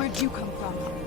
Where'd you come from?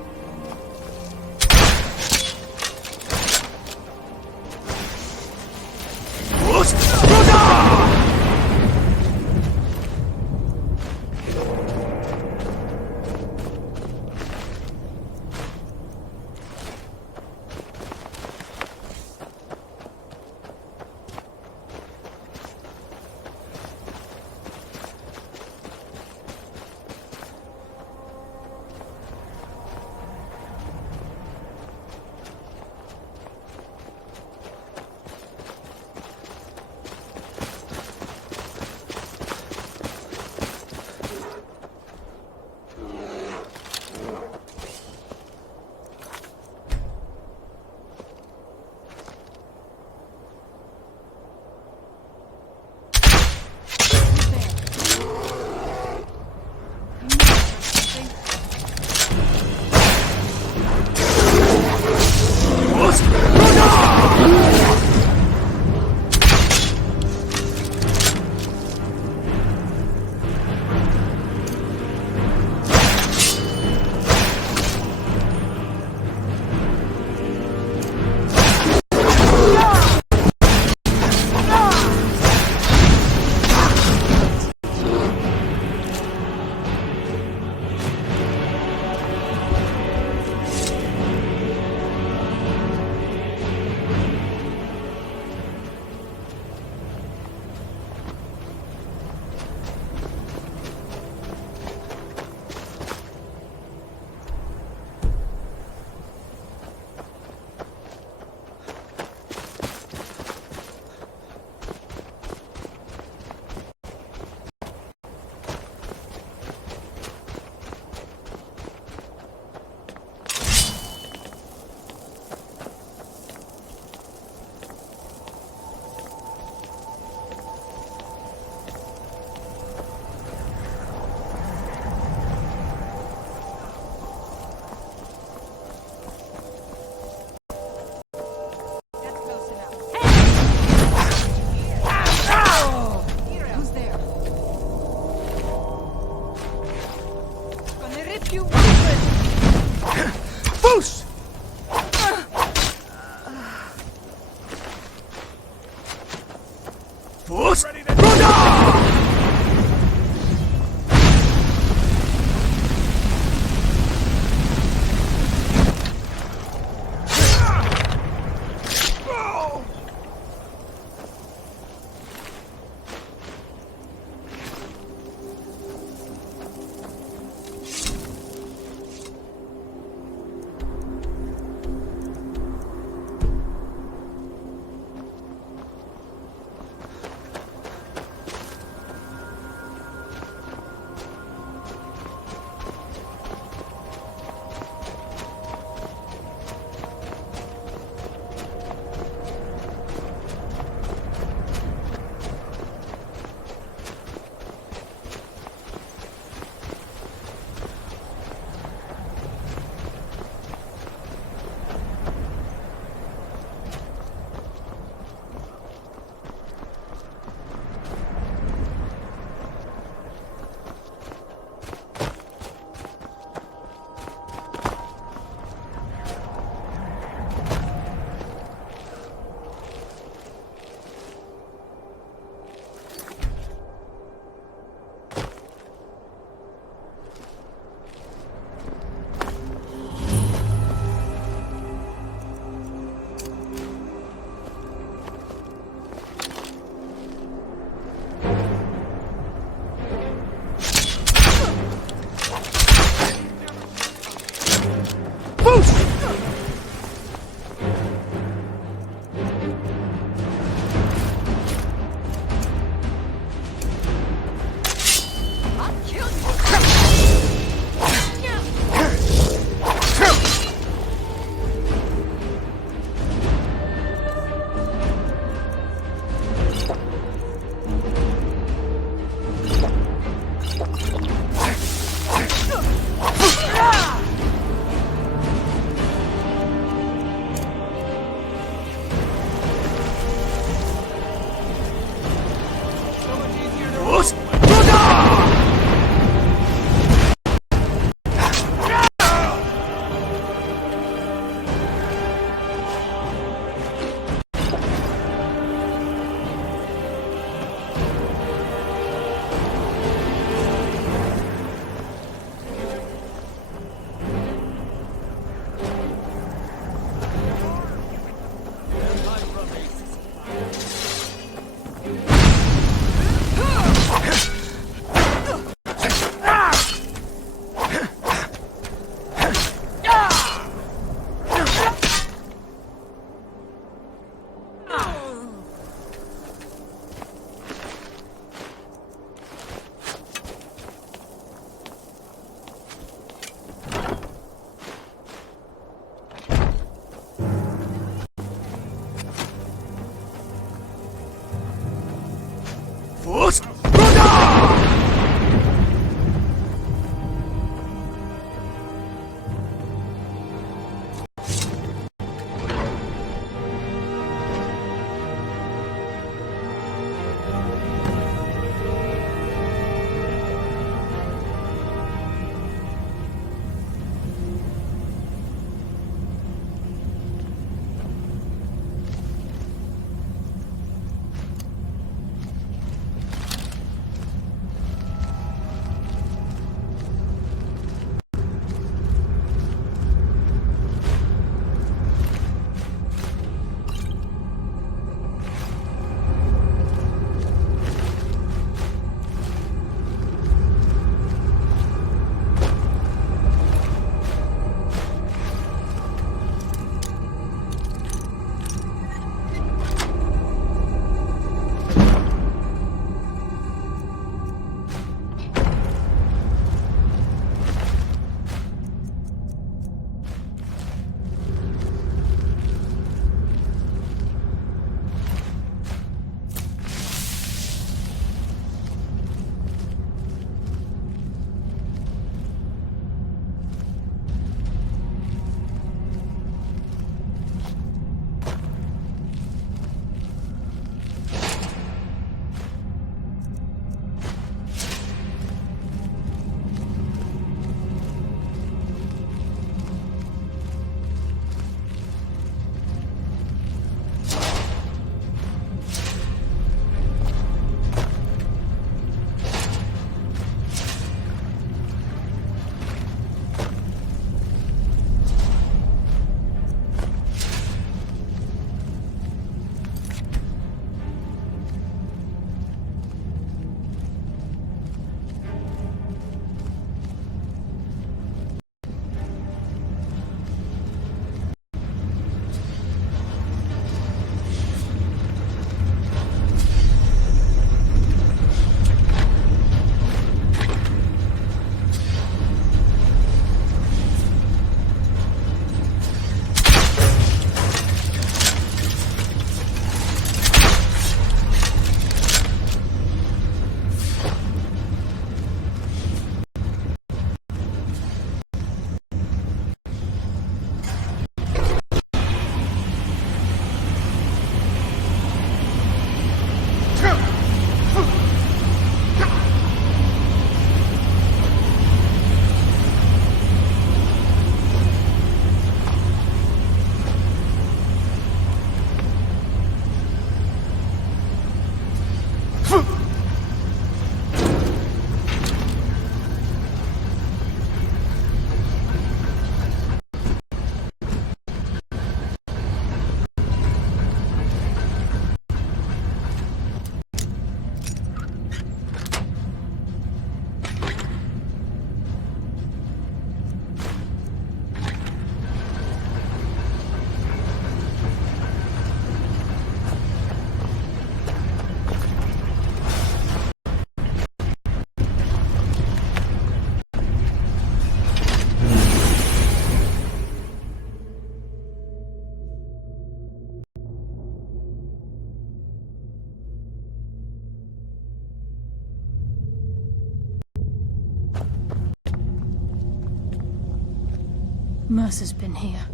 Mercer's been here.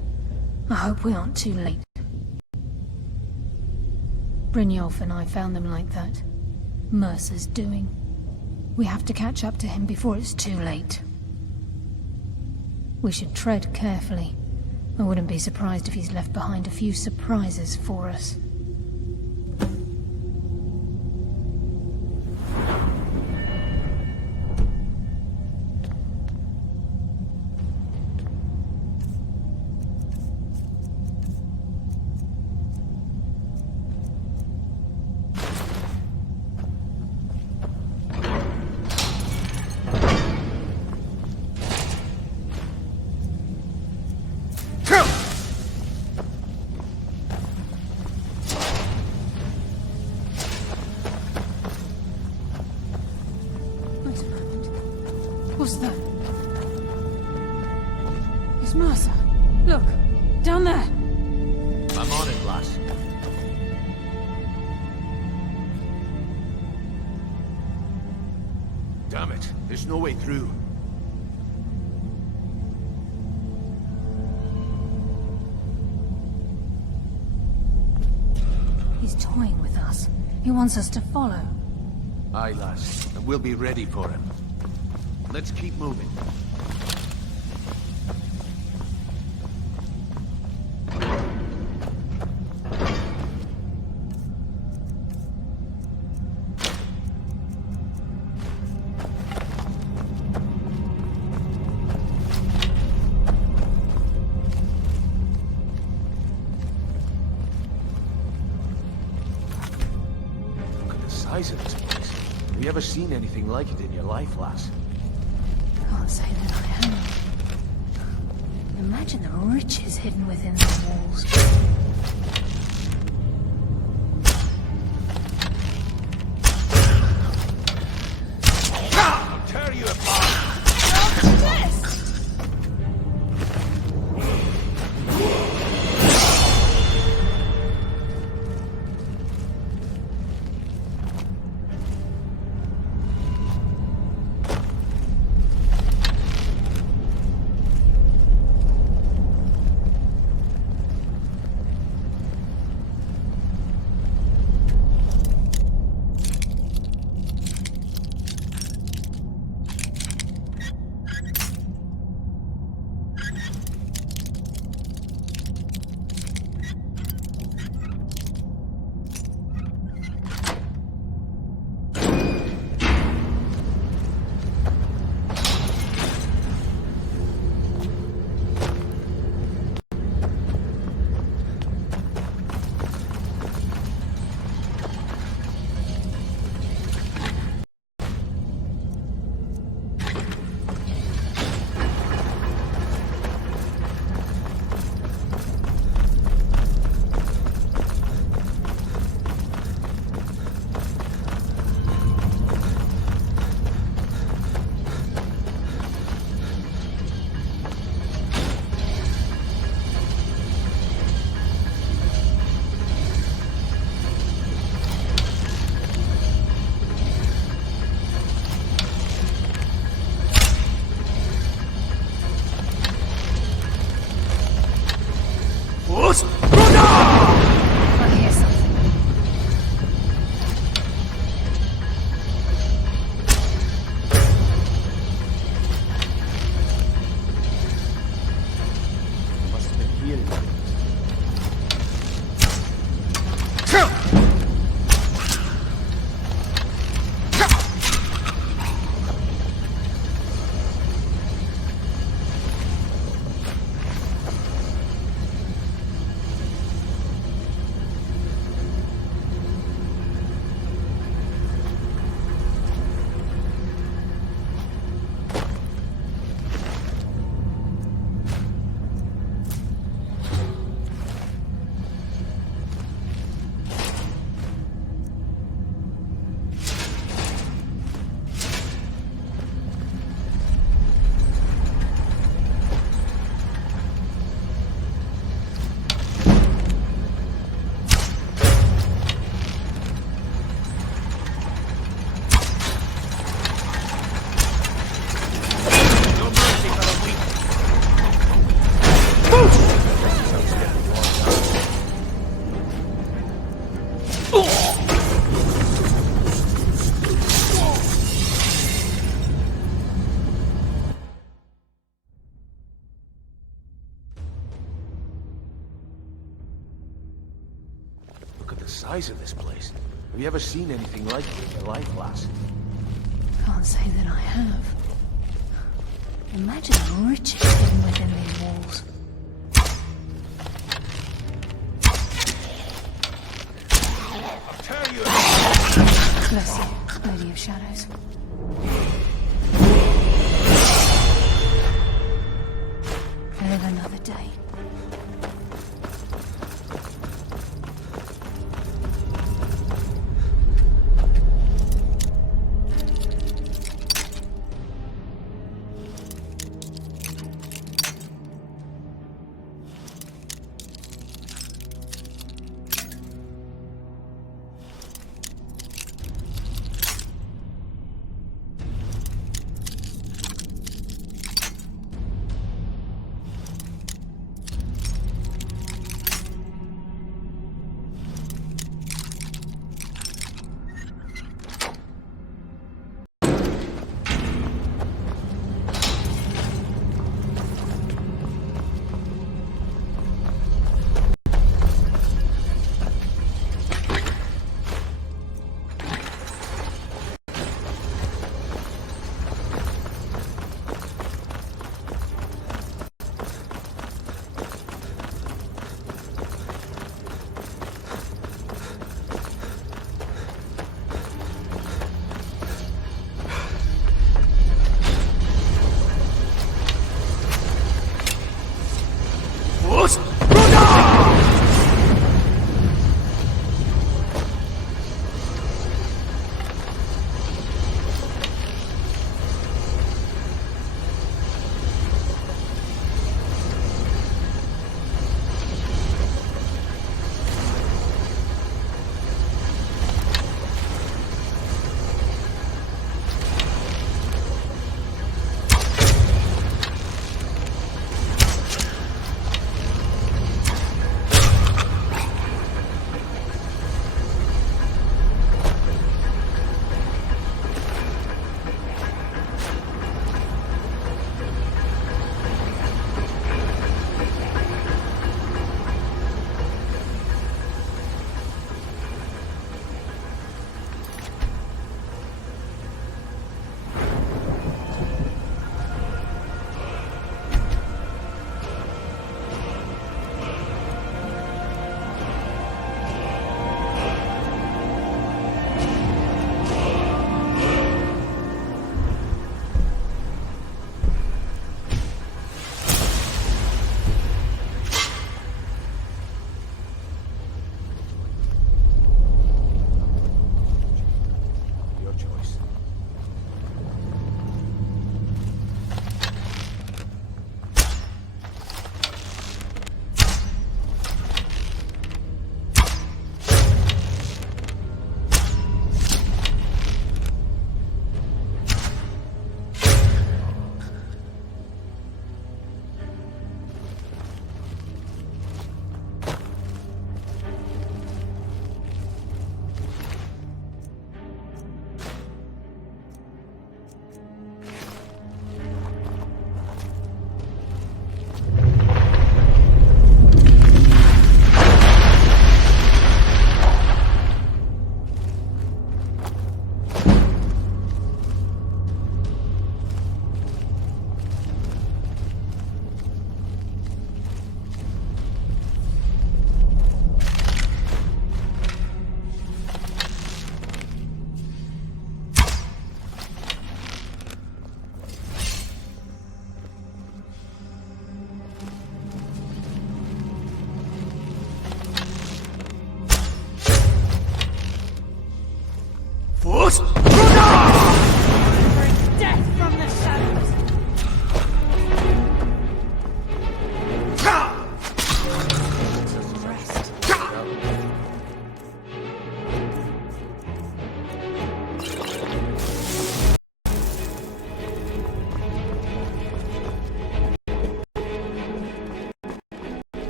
I hope we aren't too late. Brynjolf and I found them like that. Mercer's doing. We have to catch up to him before it's too late. We should tread carefully. I wouldn't be surprised if he's left behind a few surprises for us. What's that? It's Mercer. Look, down there. I'm on it, lass. Damn it, there's no way through. He's toying with us. He wants us to follow. Aye, lass, and we'll be ready for him. Let's keep moving. Look at the size of this place. Have you ever seen anything like it in your life, lass? Can't say that I have. Imagine the riches hidden within the walls. I'll tear you apart! size of this place. Have you ever seen anything like it in your life, lass? Can't say that I have. Imagine the riches hidden within these walls. I'll tell you. Bless you, Lady of Shadows. Live another day.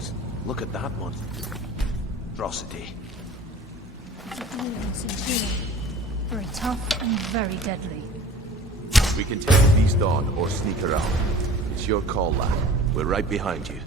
bones. Look at that one. Atrocity. It's a dwarven centurion. Very tough and very deadly. We can take the beast on or sneak around. It's your call, lad. We're right behind you.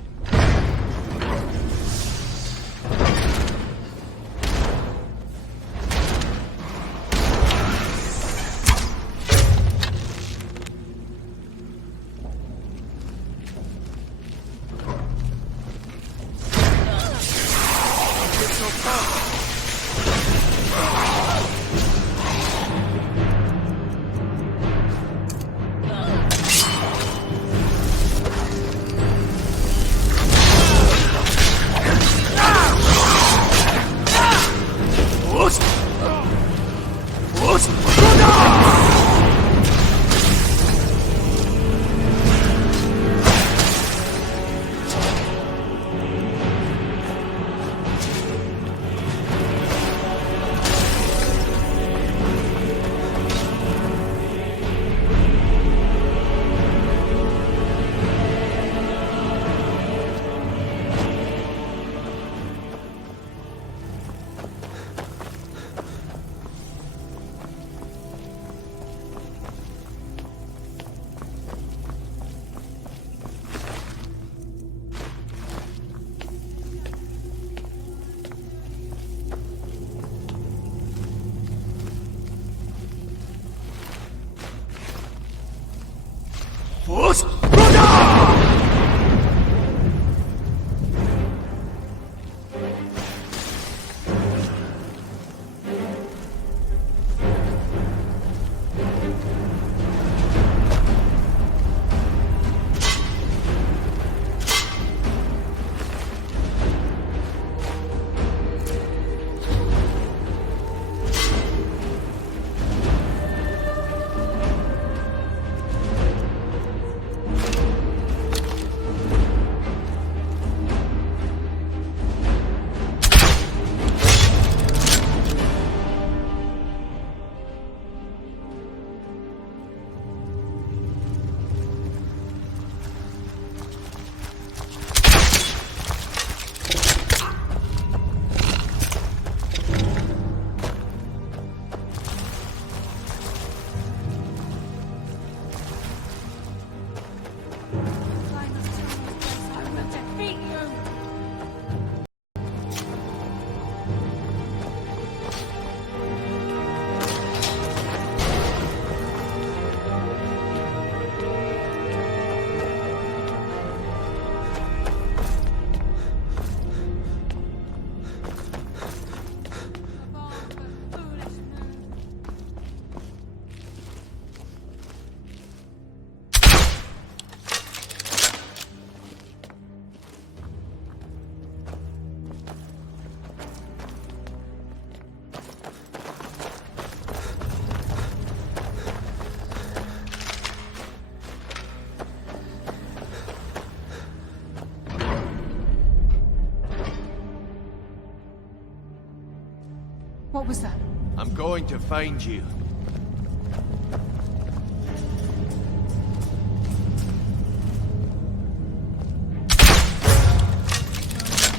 What was that? I'm going to find you.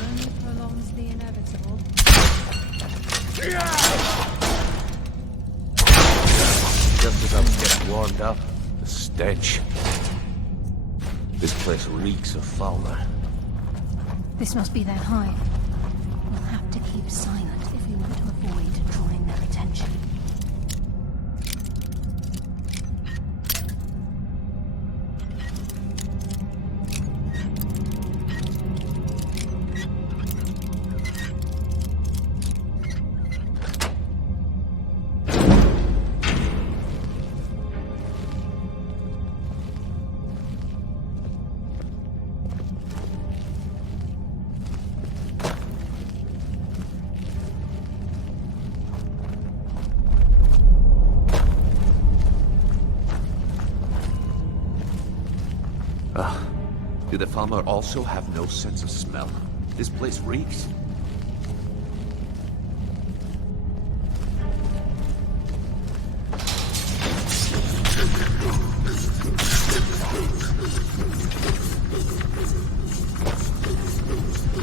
Only prolongs the inevitable. Just as I was getting warmed up, the stench. This place reeks of Falmer. This must be their hive. We'll have to keep silent if we want to avoid drawing their attention. Do the Falmer also have no sense of smell? This place reeks.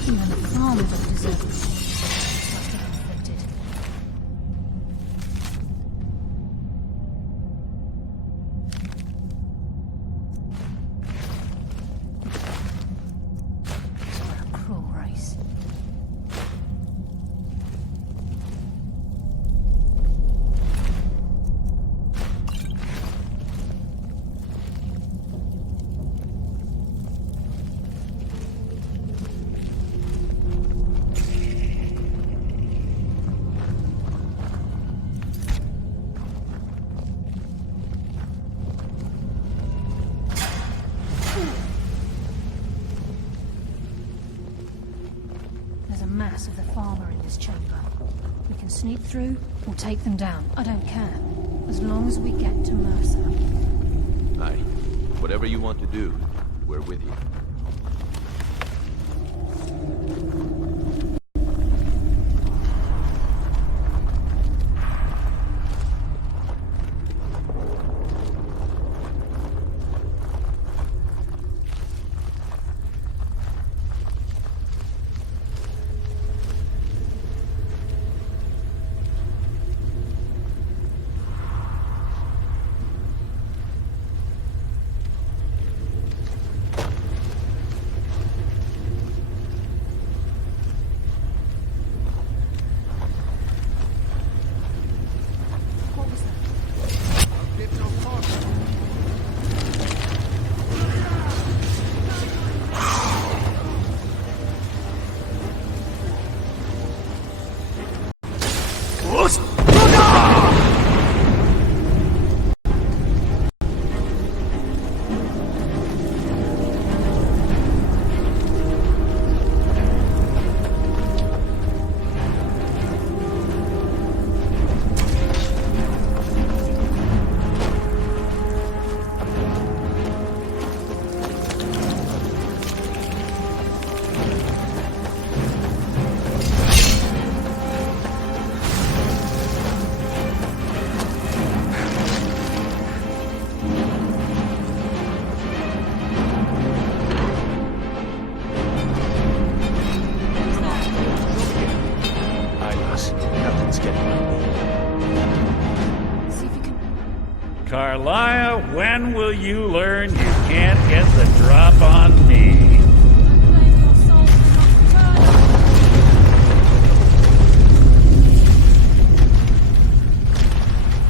Even the farmer don't deserve the must have inflicted. What a cruel race. There's a mass of the farmer in this chamber. We can sneak through or take them down. I don't care. As long as we get to Mercer. Aye. Whatever you want to do, we're with you. Carlia, when will you learn you can't get the drop on me?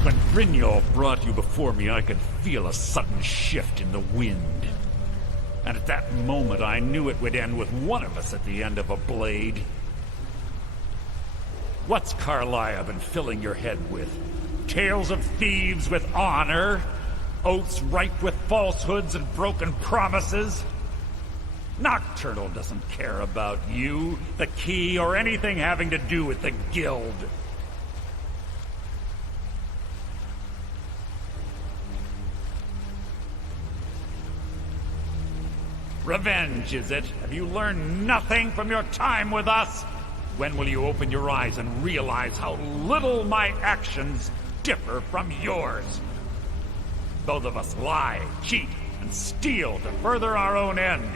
When Brynjolf brought you before me, I could feel a sudden shift in the wind. And at that moment, I knew it would end with one of us at the end of a blade. What's Carlia been filling your head with? Tales of thieves with honor? Oaths ripe with falsehoods and broken promises? Nocturnal doesn't care about you, the key, or anything having to do with the guild. Revenge, is it? Have you learned nothing from your time with us? When will you open your eyes and realize how little my actions differ from yours? Both of us lie, cheat, and steal to further our own end.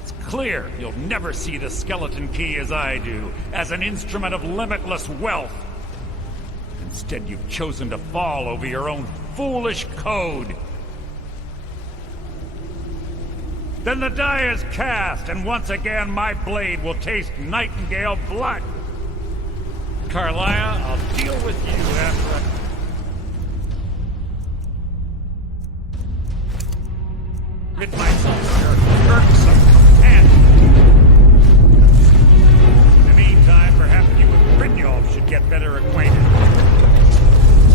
It's clear you'll never see the skeleton key as I do, as an instrument of limitless wealth. Instead, you've chosen to fall over your own foolish code. Then the die is cast, and once again my blade will taste nightingale blood. Carlia, I'll deal with you after I rid myself of your irksome companion. In the meantime, perhaps you and Brynjolf should get better acquainted.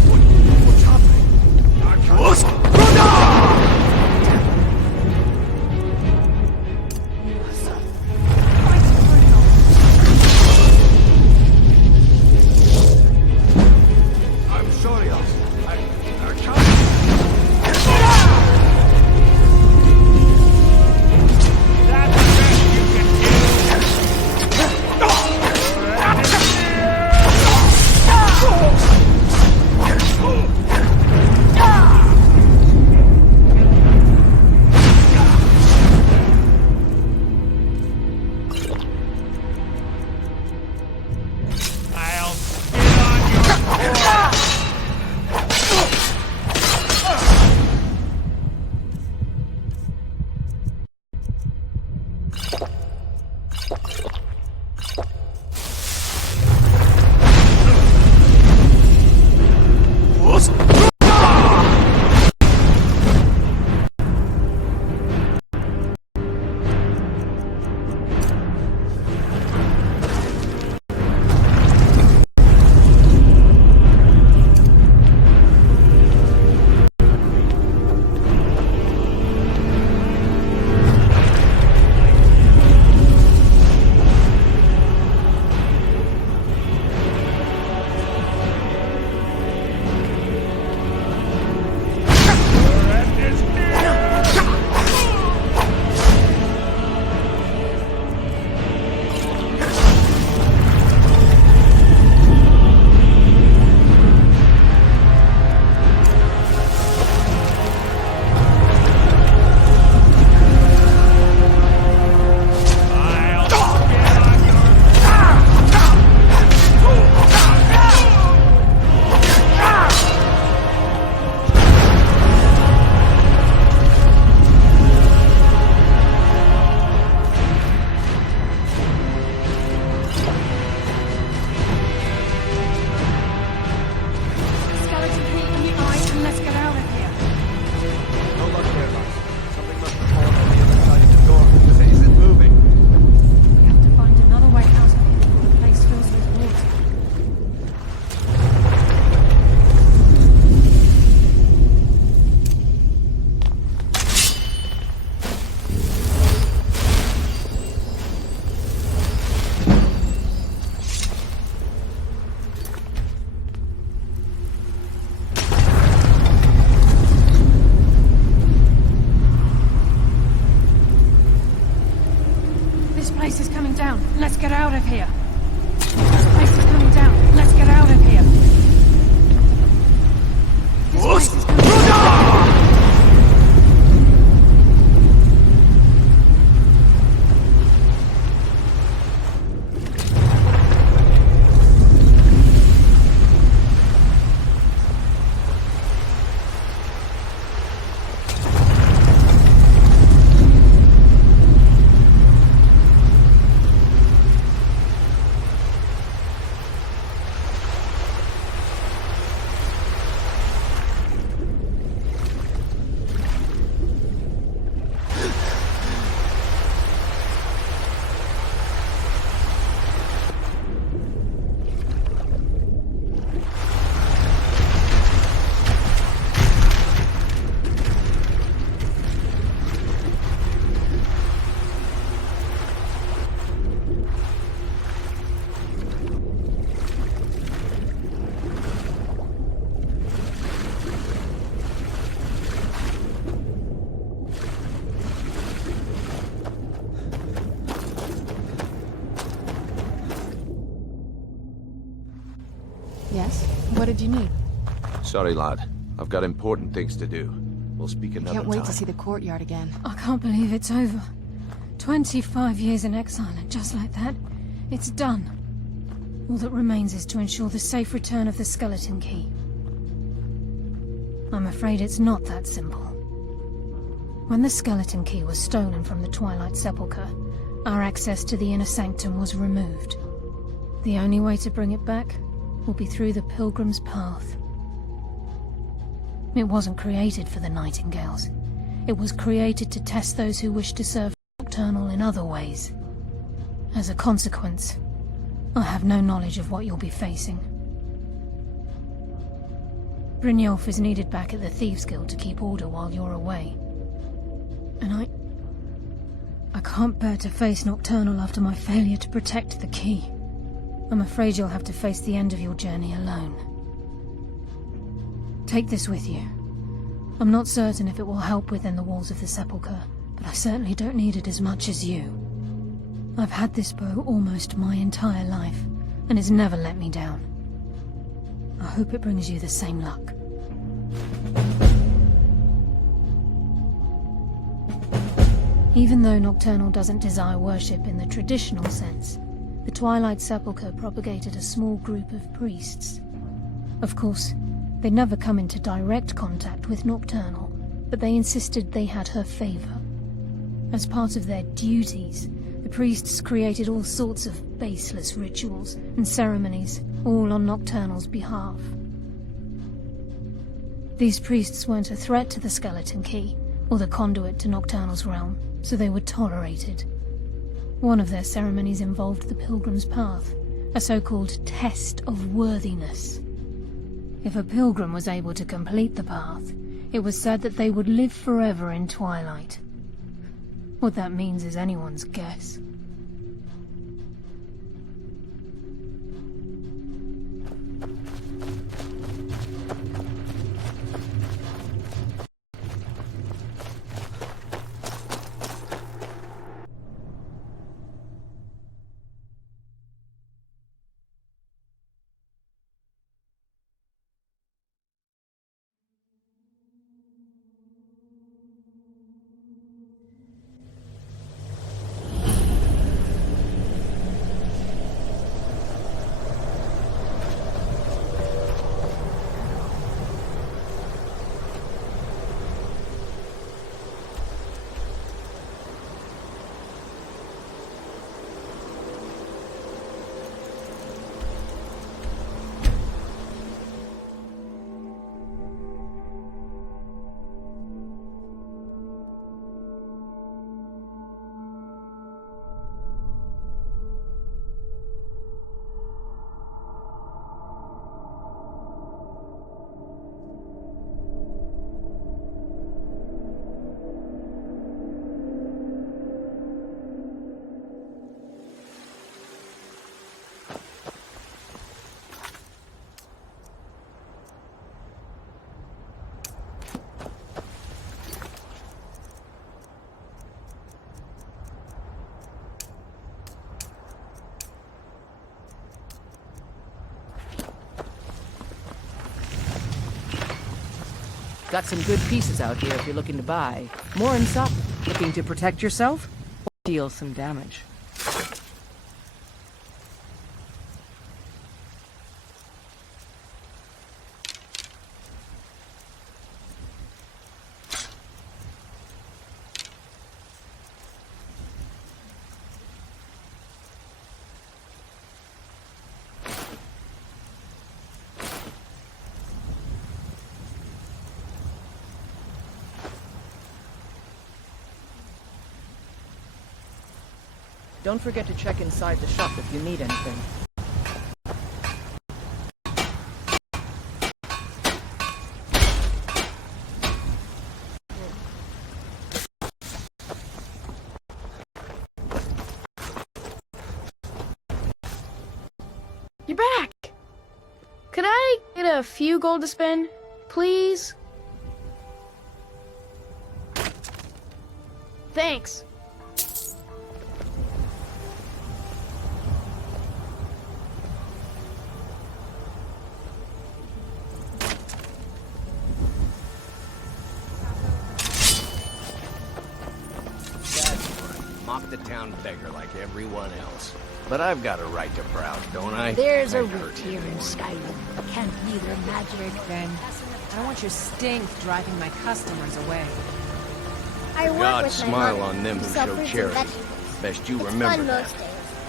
What's happening? place is coming down. Let's get out of here. This place is coming down. Let's get out of here. This place is coming down. Yes? What did you need? Sorry, lad. I've got important things to do. We'll speak another time. Can't wait to see the courtyard again. I can't believe it's over. 25 years in exile, and just like that, it's done. All that remains is to ensure the safe return of the skeleton key. I'm afraid it's not that simple. When the skeleton key was stolen from the Twilight Sepulchre, our access to the inner sanctum was removed. The only way to bring it back will be through the Pilgrim's Path. It wasn't created for the Nightingales. It was created to test those who wish to serve Nocturnal in other ways. As a consequence, I have no knowledge of what you'll be facing. Brynjolf is needed back at the Thieves' Guild to keep order while you're away. And I can't bear to face Nocturnal after my failure to protect the key. I'm afraid you'll have to face the end of your journey alone. Take this with you. I'm not certain if it will help within the walls of the Sepulchre, but I certainly don't need it as much as you. I've had this bow almost my entire life, and it's never let me down. I hope it brings you the same luck. Even though Nocturnal doesn't desire worship in the traditional sense, the Twilight Sepulchre propagated a small group of priests. Of course, they'd never come into direct contact with Nocturnal, but they insisted they had her favor. As part of their duties, The priests created all sorts of baseless rituals and ceremonies, all on Nocturnal's behalf. These priests weren't a threat to the Skeleton Key, or the conduit to Nocturnal's realm, so they were tolerated. One of their ceremonies involved the Pilgrim's Path, a so-called test of worthiness. If a pilgrim was able to complete the path, it was said that they would live forever in Twilight. What that means is anyone's guess. Got some good pieces out here if you're looking to buy. More in stock. Looking to protect yourself? Or deal some damage? Don't forget to check inside the shop if you need anything. You're back! Could I get a few gold to spend, please? Thanks. Mock the town beggar like everyone else. But I've got a right to browse, don't I? There's a Can't hurt route here in anyone. Skyrim. Can't neither magic. Ben, I don't want your stink driving my customers away. I work God with my smile mother, on them who who show suffers in charity. vegetables. Best you It's remember fun that. most days,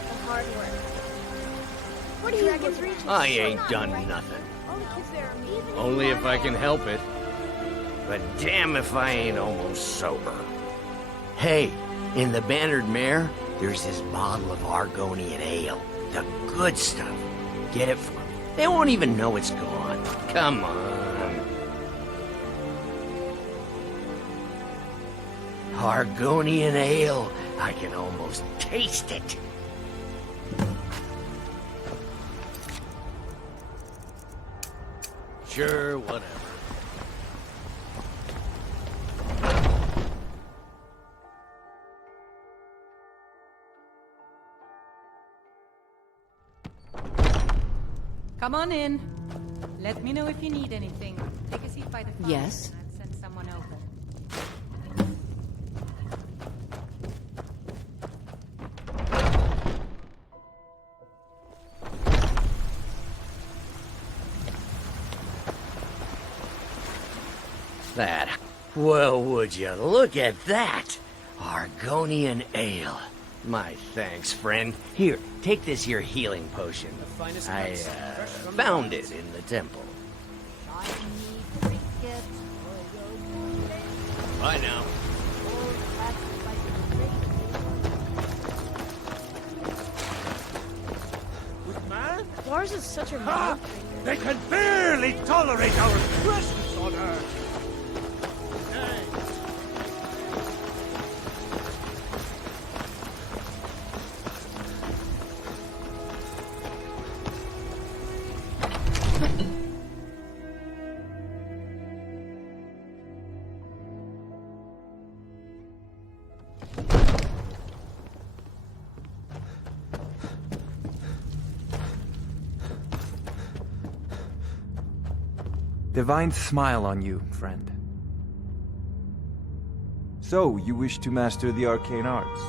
the hard work. What are you looking for? I ain't done nothing. Only if I can help it. But damn if I ain't almost sober. Hey, in the Bannered Mare, there's this bottle of Argonian ale. The good stuff. Get it for me. They won't even know it's gone. Come on. Argonian ale. I can almost taste it. Sure, whatever. Come on in. Let me know if you need anything. Take a seat by the fire. Yes? And I'll send someone over. That. Well, would you look at that? Argonian ale. My thanks, friend. Here, take this here healing potion. I, found it in the temple. Bye now. Lars is such a mob. They can barely tolerate our presence on Earth! Divine smile on you, friend. So, you wish to master the arcane arts?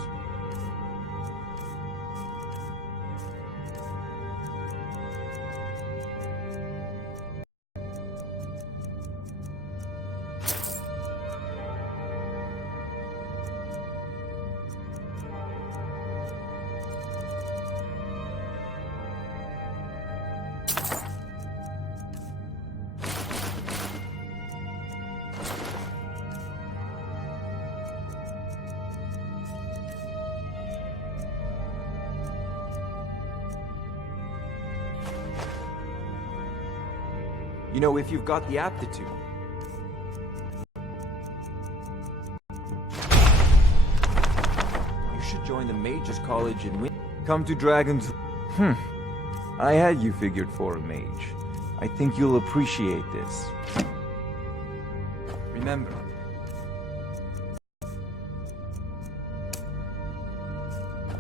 You know, if you've got the aptitude. You should join the Mages College in Come to Dragon's... I had you figured for a mage. I think you'll appreciate this. Remember.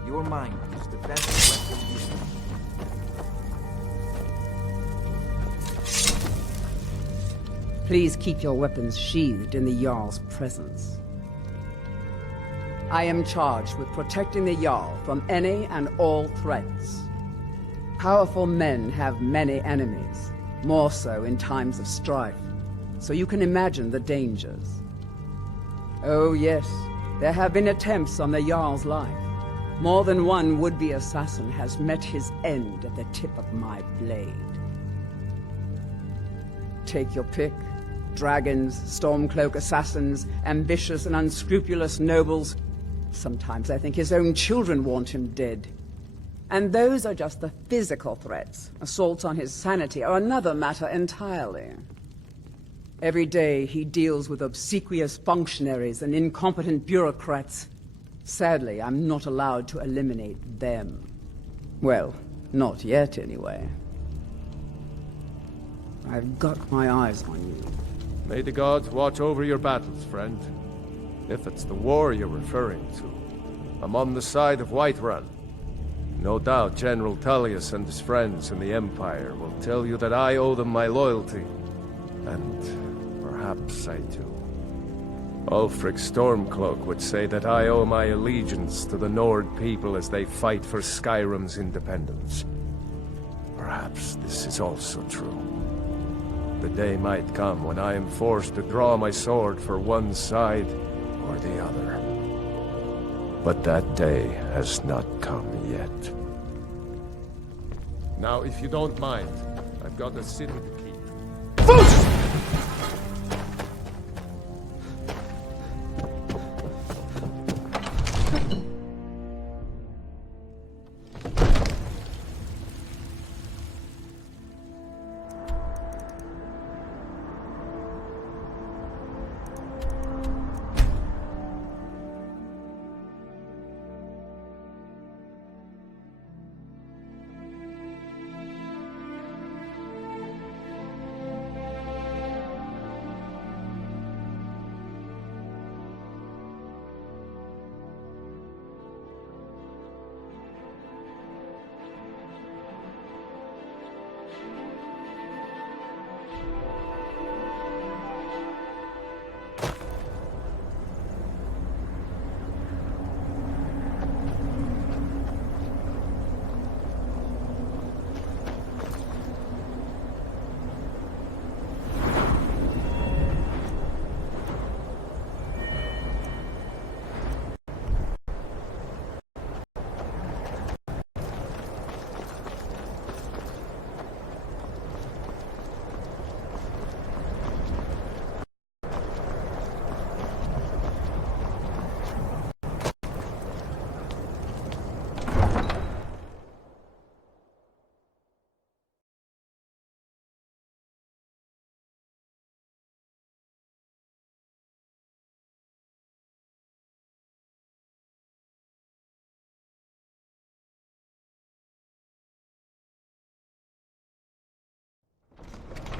Your mind is the best weapon you have. Please keep your weapons sheathed in the Jarl's presence. I am charged with protecting the Jarl from any and all threats. Powerful men have many enemies, more so in times of strife, so you can imagine the dangers. Oh yes, there have been attempts on the Jarl's life. More than one would-be assassin has met his end at the tip of my blade. Take your pick. Dragons, Stormcloak assassins, ambitious and unscrupulous nobles. Sometimes I think his own children want him dead. And those are just the physical threats. Assaults on his sanity are another matter entirely. Every day he deals with obsequious functionaries and incompetent bureaucrats. Sadly, I'm not allowed to eliminate them. Well, not yet anyway. I've got my eyes on you. May the gods watch over your battles, friend. If it's the war you're referring to, I'm on the side of Whiterun. No doubt General Tullius and his friends in the Empire will tell you that I owe them my loyalty. And perhaps I do. Ulfric Stormcloak would say that I owe my allegiance to the Nord people as they fight for Skyrim's independence. Perhaps this is also true. The day might come when I am forced to draw my sword for one side or the other. But that day has not come yet. Now, if you don't mind, I've got a sin to keep.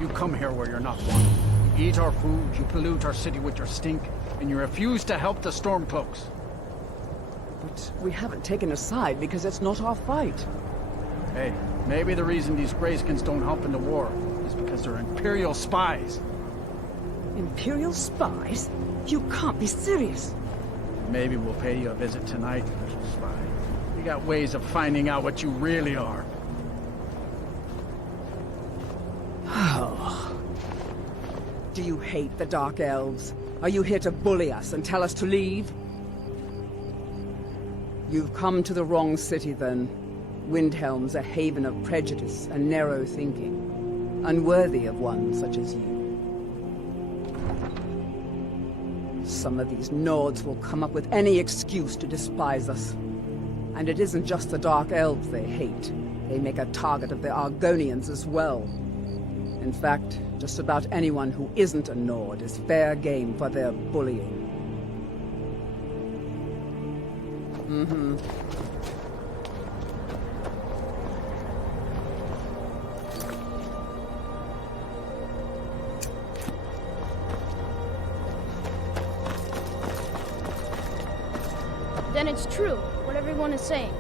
You come here where you're not wanted. You eat our food, you pollute our city with your stink, and you refuse to help the Stormcloaks. But we haven't taken a side because it's not our fight. Hey, maybe the reason these Greyskins don't help in the war is because they're Imperial spies. Imperial spies? You can't be serious. Maybe we'll pay you a visit tonight, little spy. We got ways of finding out what you really are. Oh. Do you hate the Dark Elves? Are you here to bully us and tell us to leave? You've come to the wrong city, then. Windhelm's a haven of prejudice and narrow thinking, unworthy of one such as you. Some of these Nords will come up with any excuse to despise us. And it isn't just the Dark Elves they hate. They make a target of the Argonians as well. In fact, just about anyone who isn't a Nord is fair game for their bullying. Mm-hmm. Then it's true, what everyone is saying.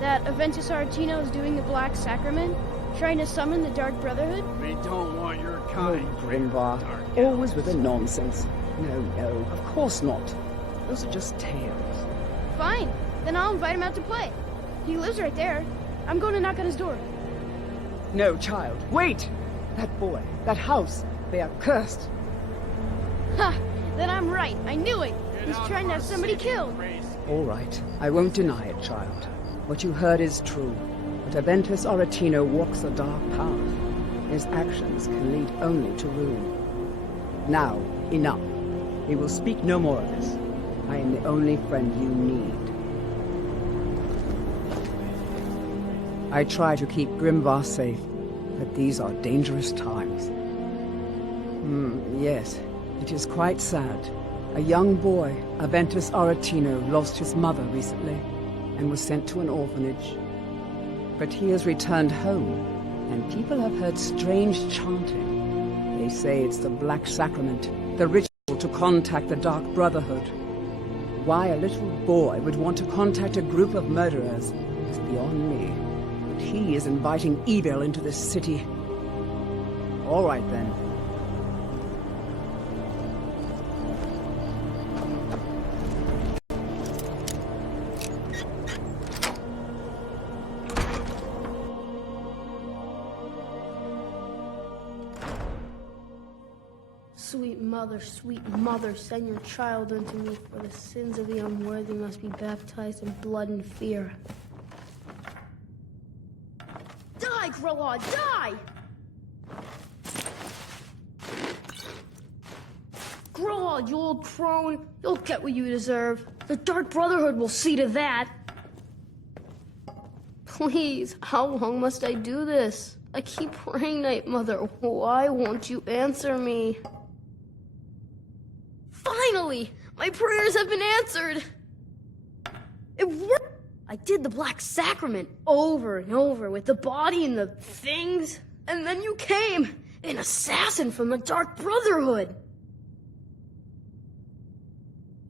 That Aventus Aretino is doing the Black Sacrament, trying to summon the Dark Brotherhood? We don't want your kind. Oh, Grimvar. Always with the nonsense. No, of course not. Those are just tales. Fine, then I'll invite him out to play. He lives right there. I'm going to knock on his door. No, child. Wait! That boy, that house, they are cursed. Ha! Then I'm right. I knew it. He's trying to have somebody killed. All right. I won't deny it, child. What you heard is true. But Aventus Aretino walks a dark path. His actions can lead only to ruin. Now, enough. We will speak no more of this. I am the only friend you need. I try to keep Grimvar safe, but these are dangerous times. Yes, it is quite sad. A young boy, Aventus Aretino, lost his mother recently and was sent to an orphanage. But he has returned home, and people have heard strange chanting. They say it's the Black Sacrament, the ritual to contact the Dark Brotherhood. Why a little boy would want to contact a group of murderers is beyond me. But he is inviting evil into this city. All right, then. Sweet mother, send your child unto me, for the sins of the unworthy must be baptized in blood and fear. Die, Grelod, die! Grelod, you old crone, you'll get what you deserve. The Dark Brotherhood will see to that. Please, how long must I do this? I keep praying, Night Mother. Why won't you answer me? Finally! My prayers have been answered! It worked! I did the Black Sacrament over and over with the body and the things. And then you came! An assassin from the Dark Brotherhood!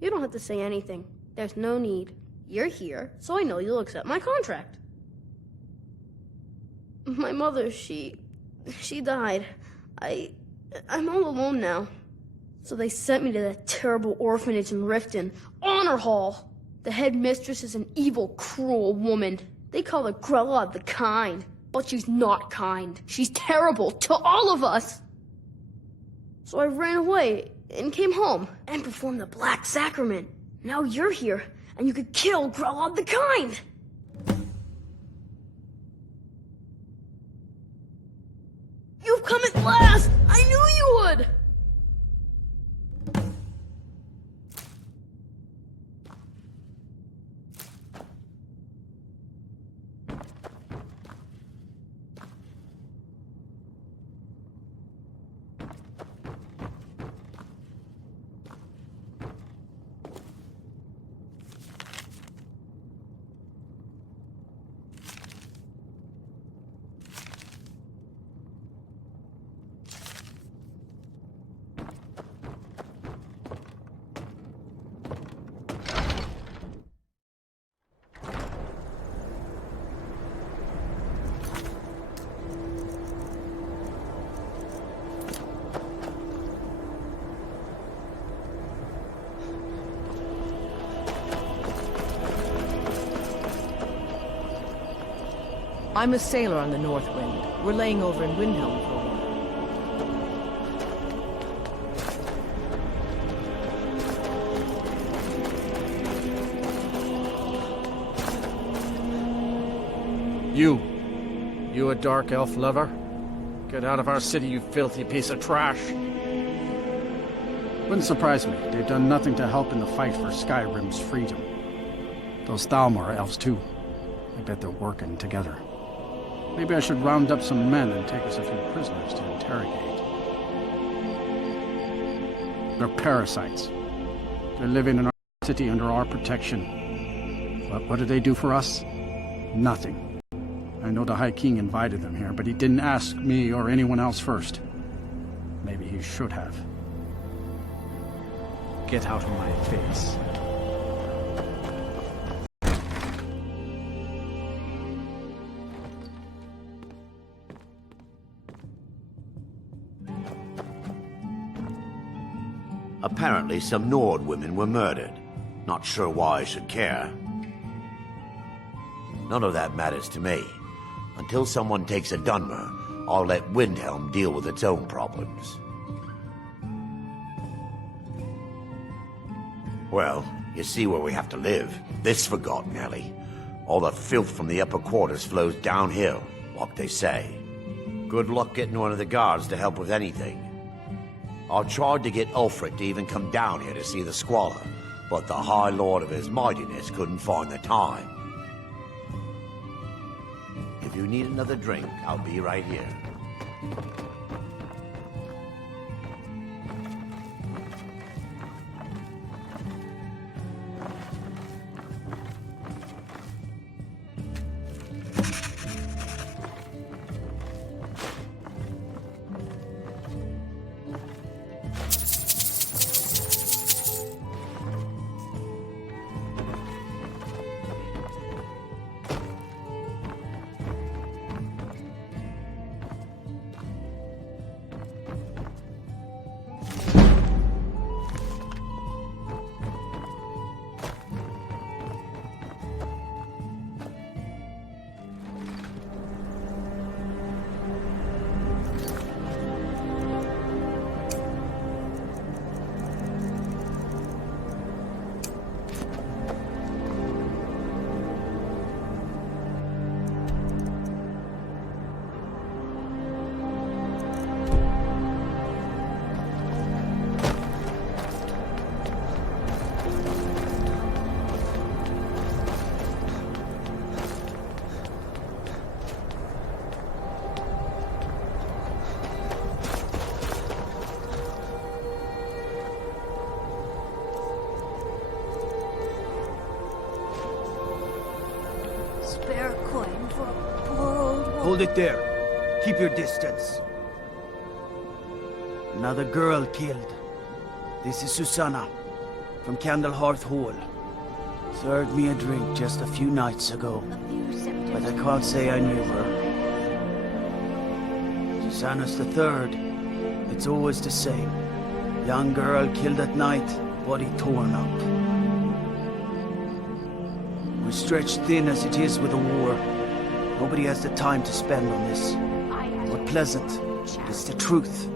You don't have to say anything. There's no need. You're here, so I know you'll accept my contract. My mother, she died. I'm all alone now. So they sent me to that terrible orphanage in Riften, Honor Hall. The headmistress is an evil, cruel woman. They call her Grelod the Kind, but she's not kind. She's terrible to all of us. So I ran away and came home and performed the Black Sacrament. Now you're here, and you could kill Grelod the Kind. You've come at last! I knew you would! I'm a sailor on the North Wind. We're laying over in Windhelm for a while. You a dark elf lover? Get out of our city, you filthy piece of trash. Wouldn't surprise me. They've done nothing to help in the fight for Skyrim's freedom. Those Falmer are elves too. I bet they're working together. Maybe I should round up some men and take us a few prisoners to interrogate. They're parasites. They're living in our city under our protection. But what do they do for us? Nothing. I know the High King invited them here, but he didn't ask me or anyone else first. Maybe he should have. Get out of my face. Apparently, some Nord women were murdered. Not sure why I should care. None of that matters to me. Until someone takes a Dunmer, I'll let Windhelm deal with its own problems. Well, you see where we have to live. This forgotten alley. All the filth from the upper quarters flows downhill, like they say. Good luck getting one of the guards to help with anything. I tried to get Ulfric to even come down here to see the squalor, but the High Lord of his mightiness couldn't find the time. If you need another drink, I'll be right here. Hold it there. Keep your distance. Another girl killed. This is Susanna, from Candlehearth Hall. Served me a drink just a few nights ago, but I can't say I knew her. Susanna's the third. It's always the same. Young girl killed at night, body torn up. We're stretched thin as it is with the war. Nobody has the time to spend on this. Not pleasant, but it's the truth.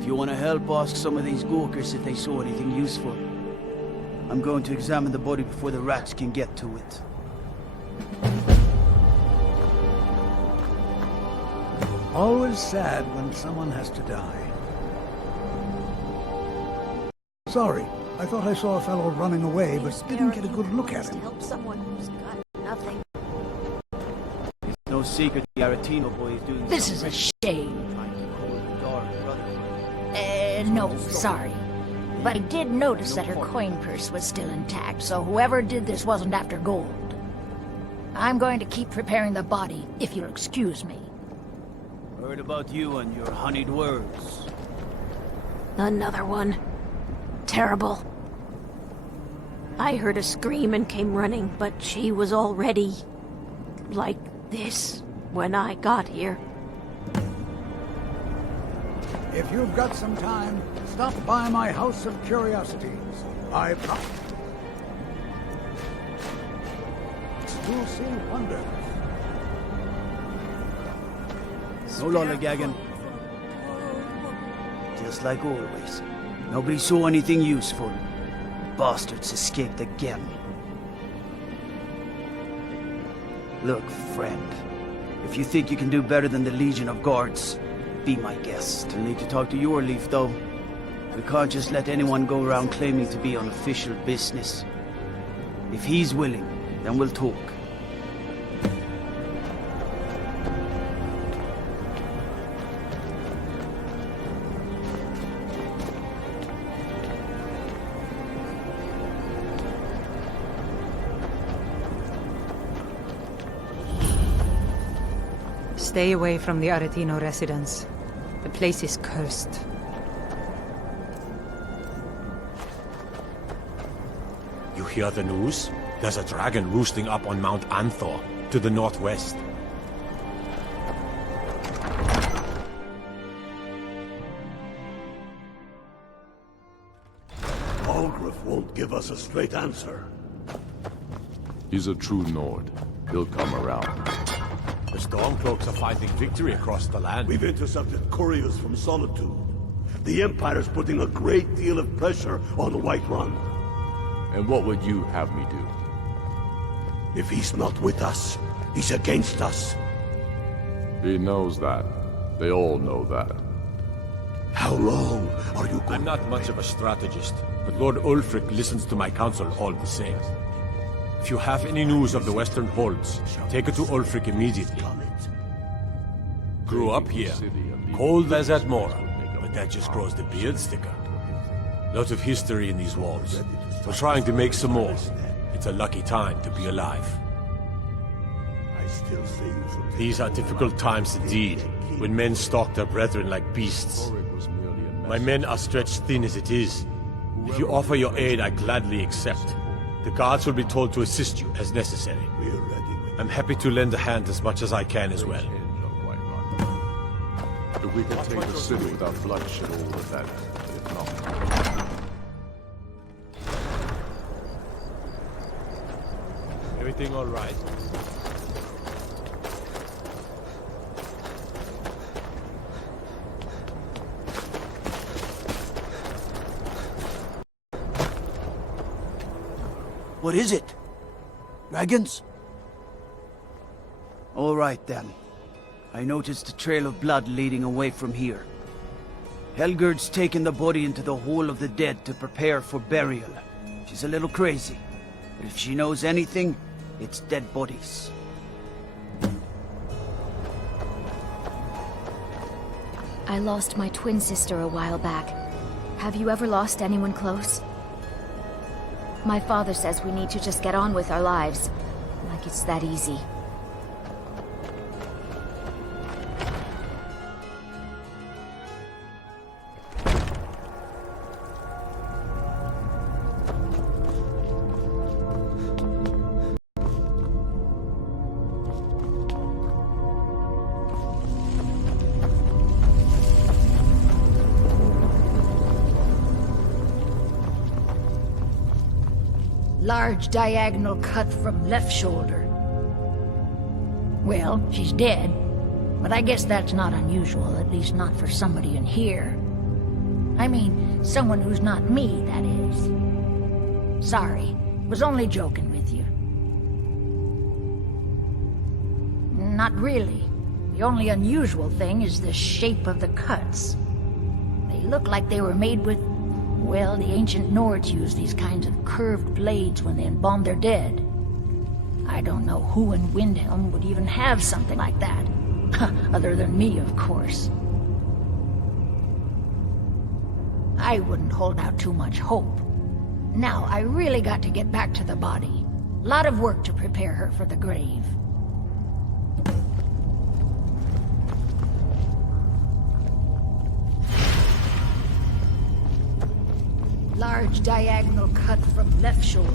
If you want to help, ask some of these Gawkers if they saw anything useful. I'm going to examine the body before the rats can get to it. Always sad when someone has to die. Sorry, I thought I saw a fellow running away, but didn't get a good look at him. Help someone who's got nothing. It's no secret the Aretino boy is doing This is a shame. No, sorry. But I did notice that her coin purse was still intact, so whoever did this wasn't after gold. I'm going to keep preparing the body, if you'll excuse me. Heard about you and your honeyed words. Another one. Terrible. I heard a scream and came running, but she was already like this when I got here. If you've got some time, stop by my House of Curiosities. you'll see wonders. No lollygagging. Just like always. Nobody saw anything useful. Bastards escaped again. Look, friend. If you think you can do better than the Legion of Guards, be my guest. I'll need to talk to your Leaf, though. We can't just let anyone go around claiming to be on official business. If he's willing, then we'll talk. Stay away from the Aretino residence. The place is cursed. You hear the news? There's a dragon roosting up on Mount Anthor, to the northwest. Algrif won't give us a straight answer. He's a true Nord. He'll come around. The Stormcloaks are finding victory across the land. We've intercepted couriers from Solitude. The Empire's putting a great deal of pressure on Whiterun. And what would you have me do? If he's not with us, he's against us. He knows that. They all know that. How long are you going? I'm not much of a strategist, but Lord Ulfric listens to my counsel all the same. If you have any news of the Western Holds, take it to Ulfric immediately. Grew up here, cold as at Mora, but that just grows the beard thicker. Lot of history in these walls. We're trying to make some more. It's a lucky time to be alive. These are difficult times indeed, when men stalk their brethren like beasts. My men are stretched thin as it is. If you offer your aid, I gladly accept. The guards will be told to assist you as necessary. I'm happy to lend a hand as much as I can as well. If we can take the city without bloodshed, all the better. If not... Everything all right? What is it? Dragons? All right, then. I noticed a trail of blood leading away from here. Helgerd's taken the body into the Hall of the Dead to prepare for burial. She's a little crazy, but if she knows anything, it's dead bodies. I lost my twin sister a while back. Have you ever lost anyone close? My father says we need to just get on with our lives. Like it's that easy. Large diagonal cut from left shoulder. Well, she's dead, but I guess that's not unusual, at least not for somebody in here. I mean, someone who's not me, that is. Sorry, was only joking with you. Not really. The only unusual thing is the shape of the cuts. They look like they were made with... Well, the ancient Nords used these kinds of curved blades when they embalmed their dead. I don't know who in Windhelm would even have something like that. Other than me, of course. I wouldn't hold out too much hope. Now, I really got to get back to the body. Lot of work to prepare her for the grave. Large diagonal cut from left shoulder.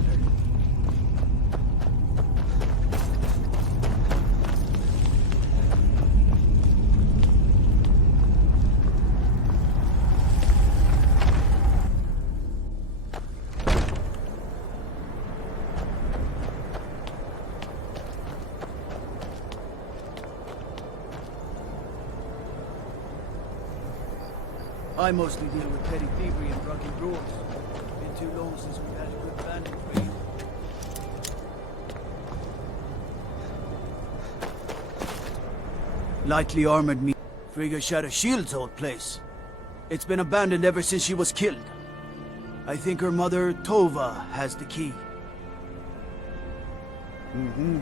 I mostly deal with petty thievery and drunken brewers. Been too long since we had a good bandit raid. Lightly armored me. Frigga shot a shield's old place. It's been abandoned ever since she was killed. I think her mother, Tova, has the key. Mm-hmm.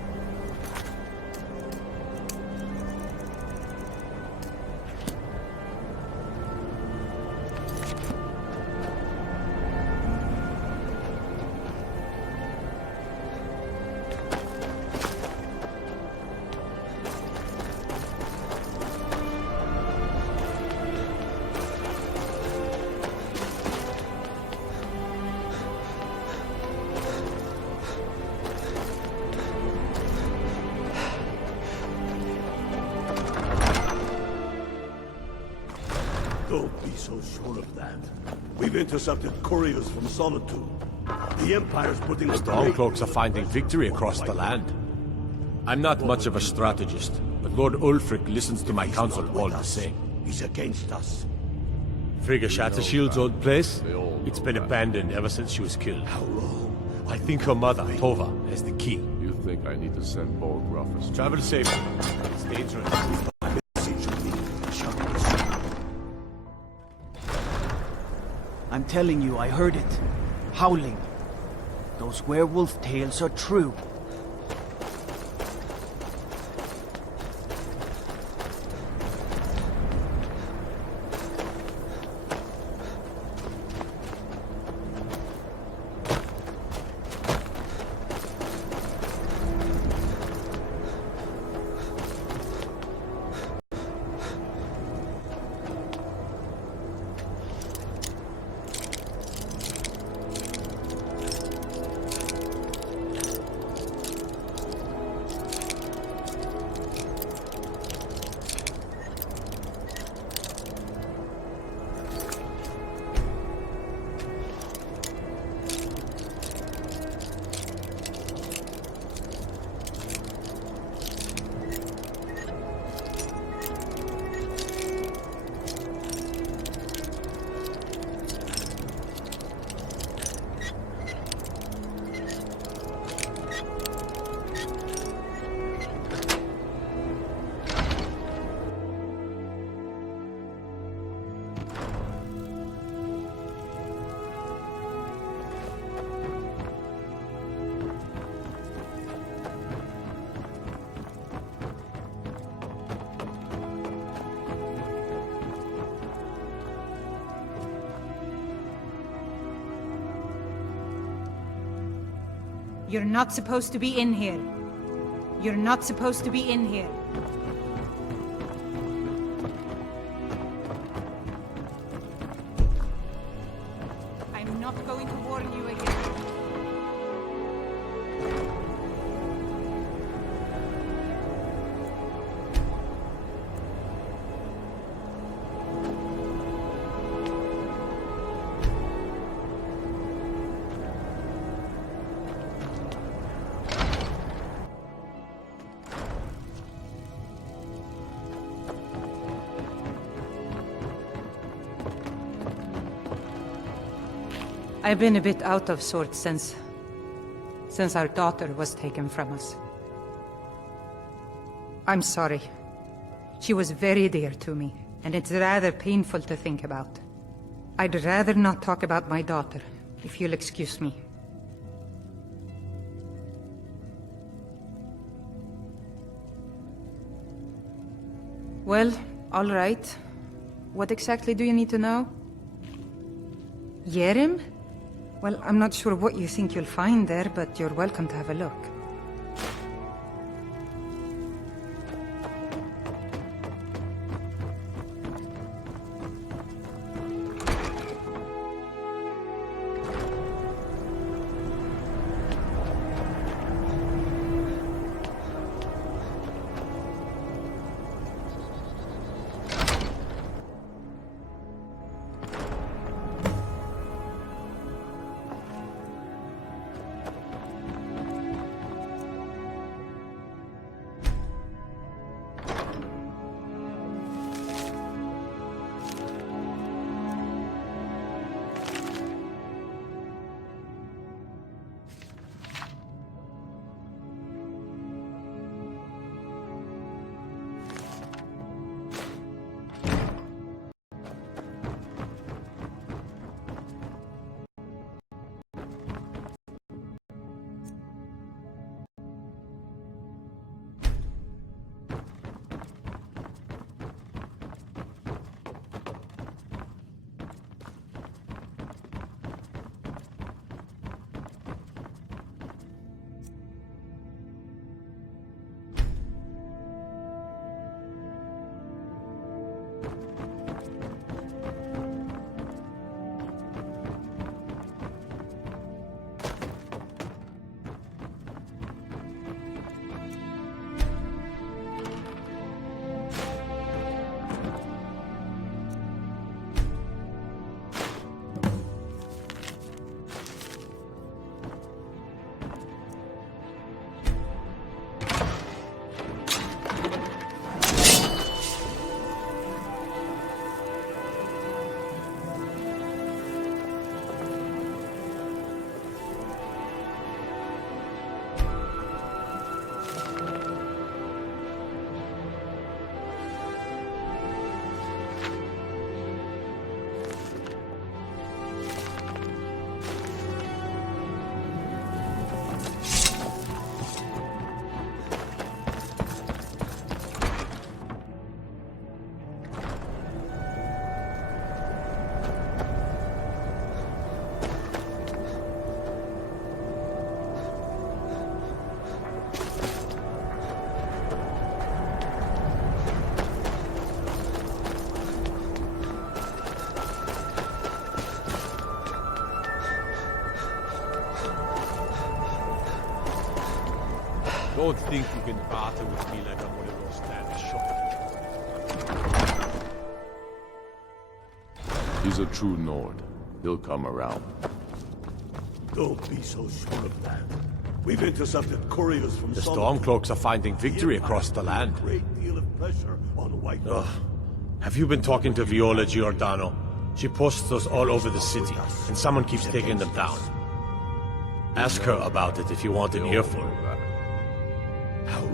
Don't be so sure of that. We've intercepted couriers from Solitude. The Empire's putting a Stormcloaks are finding victory across the land. I'm not much of a strategist, but Lord Ulfric listens to my counsel all the same. He's against us. Frigga Shattershield's old place? It's been abandoned ever since she was killed. How long? I think her mother, Tova, has the key. You think I need to send Borg Travel safe. It's dangerous. I'm telling you, I heard it. Howling. Those werewolf tales are true. You're not supposed to be in here. You're not supposed to be in here. I'm not going to warn you again. I've been a bit out of sorts since our daughter was taken from us. I'm sorry. She was very dear to me, and it's rather painful to think about. I'd rather not talk about my daughter, if you'll excuse me. Well, all right. What exactly do you need to know? Yerim? Well, I'm not sure what you think you'll find there, but you're welcome to have a look. Don't think you can barter with me like I'm one of those damn shop. He's a true Nord. He'll come around. Don't be so sure of that. We've intercepted couriers from The Stormcloaks are finding victory across the land. Great deal of pressure on White Run. Have you been talking to Viola Giordano? She posts those all over the city, and someone keeps taking them down. Ask her about it if you want an earful.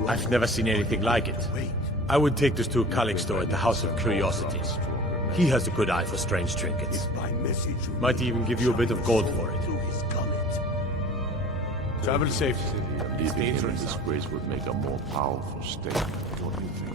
I've never seen anything like it. I would take this to Calixto at the House of Curiosities. He has a good eye for strange trinkets. Might even give you a bit of gold for it. Travel safely. Leaving him in disgrace would make a more powerful state, don't you think?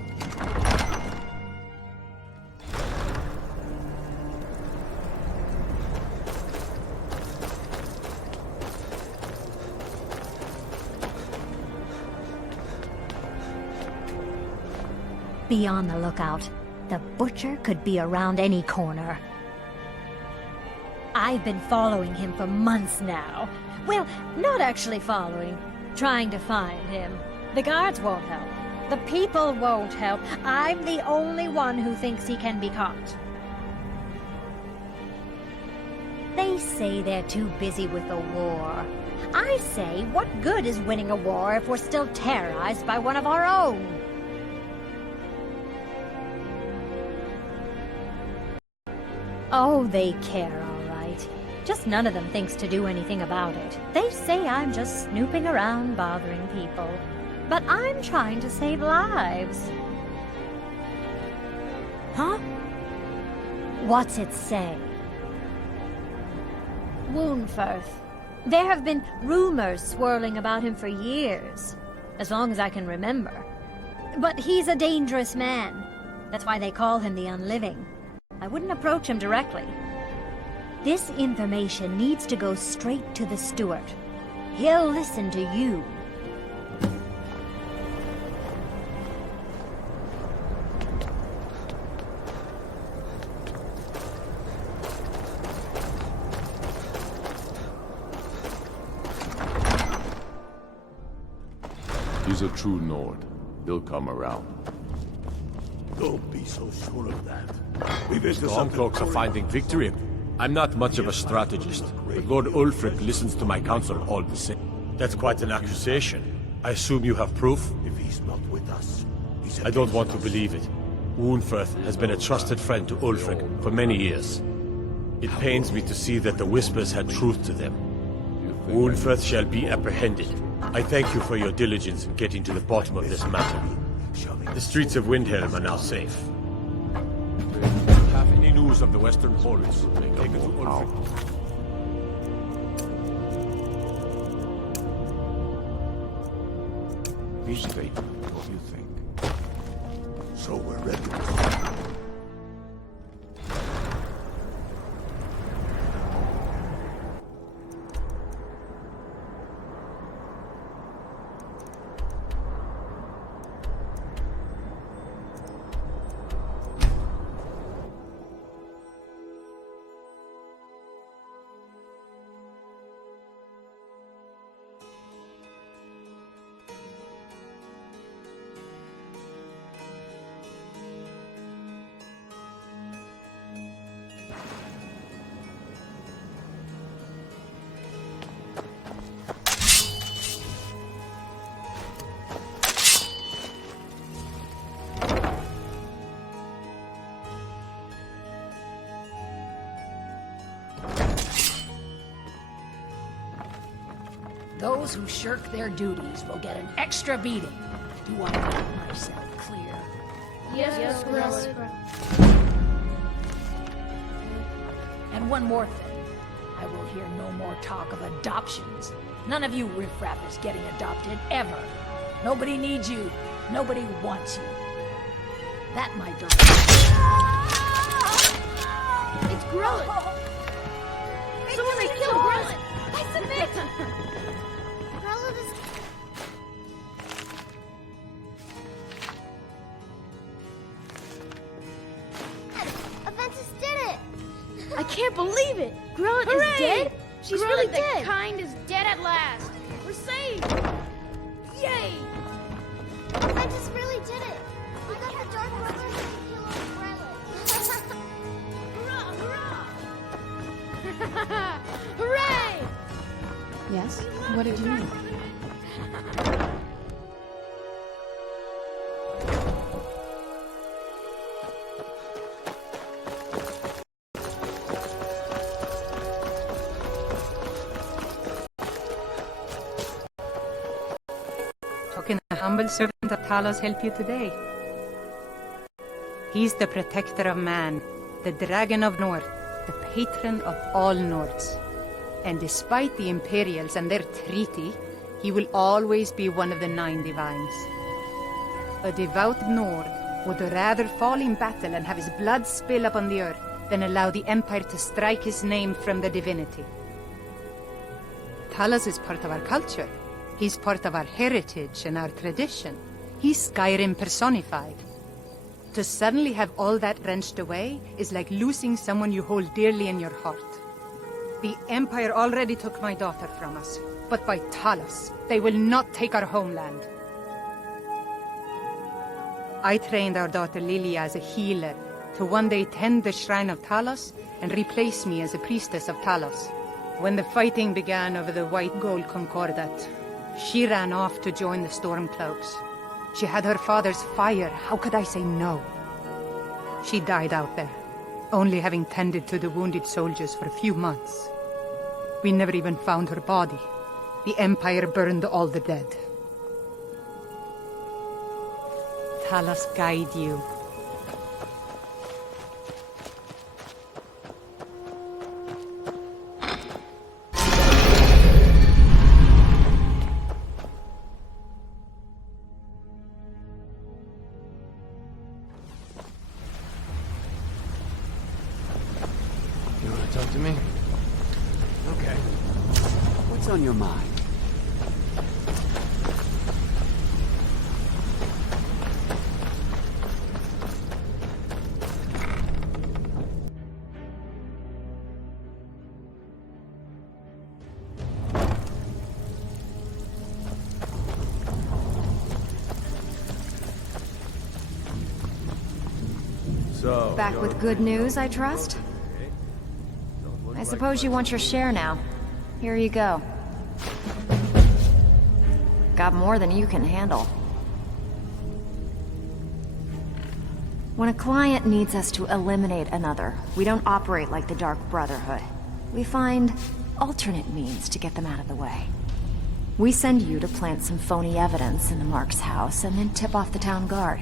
Be on the lookout. The butcher could be around any corner. I've been following him for months now. Well, not actually following. Trying to find him. The guards won't help. The people won't help. I'm the only one who thinks he can be caught. They say they're too busy with the war. I say, what good is winning a war if we're still terrorized by one of our own? Oh, they care, all right. Just none of them thinks to do anything about it. They say I'm just snooping around bothering people. But I'm trying to save lives. Huh? What's it say? Woundfirth. There have been rumors swirling about him for years. As long as I can remember. But he's a dangerous man. That's why they call him the Unliving. I wouldn't approach him directly. This information needs to go straight to the steward. He'll listen to you. He's a true Nord. He'll come around. Don't be so sure of that. Stormcloaks are finding victory. I'm not much of a strategist, but Lord Ulfric listens to my counsel all the same. That's quite an accusation. I assume you have proof? If he's not with us, I don't want to believe it. Woundfirth has been a trusted friend to Ulfric for many years. It pains me to see that the Whispers had truth to them. Woundfirth shall be apprehended. I thank you for your diligence in getting to the bottom of this matter. The streets of Windhelm are now safe. Have any news of the Western Poles? Take it to Ulfric. Be safe, what do you think? So we're ready to start. Those who shirk their duties will get an extra beating. Do I make myself clear? Yes, yes. And one more thing. I will hear no more talk of adoptions. None of you riffraffers getting adopted, ever. Nobody needs you. Nobody wants you. That, my daughter. It's Grelin! Someone may kill Grelin! I submit! Grelin is... Aventus did it! I can't believe it! Grelin is dead? She's really dead! The kind is dead at last! We're saved! Yay! Hooray! Yes? What did you know? How can a humble servant of Talos help you today? He's the protector of man, the dragon of North, the patron of all Nords. And despite the Imperials and their treaty, he will always be one of the 9 divines. A devout Nord would rather fall in battle and have his blood spill upon the earth than allow the Empire to strike his name from the divinity. Talos is part of our culture. He's part of our heritage and our tradition. He's Skyrim personified. To suddenly have all that wrenched away is like losing someone you hold dearly in your heart. The Empire already took my daughter from us, but by Talos, they will not take our homeland. I trained our daughter Lilia as a healer to one day tend the shrine of Talos and replace me as a priestess of Talos. When the fighting began over the white gold concordat, she ran off to join the Stormcloaks. She had her father's fire. How could I say no? She died out there, only having tended to the wounded soldiers for a few months. We never even found her body. The Empire burned all the dead. Talos guide you. Talk to me? Okay. What's on your mind? So, Back with good news, I trust? I suppose you want your share now. Here you go. Got more than you can handle. When a client needs us to eliminate another, we don't operate like the Dark Brotherhood. We find alternate means to get them out of the way. We send you to plant some phony evidence in the Mark's house and then tip off the town guard.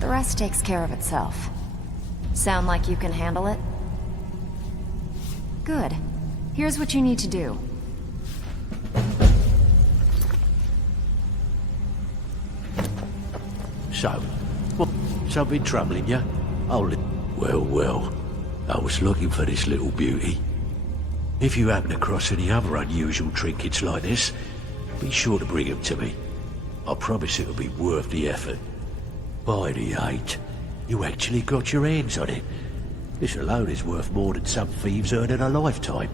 The rest takes care of itself. Sound like you can handle it? Good. Here's what you need to do. So, what's been troubling you? Well, I was looking for this little beauty. If you happen across any other unusual trinkets like this, be sure to bring them to me. I promise it'll be worth the effort. By the 8, you actually got your hands on it. This alone is worth more than some thieves earn in a lifetime.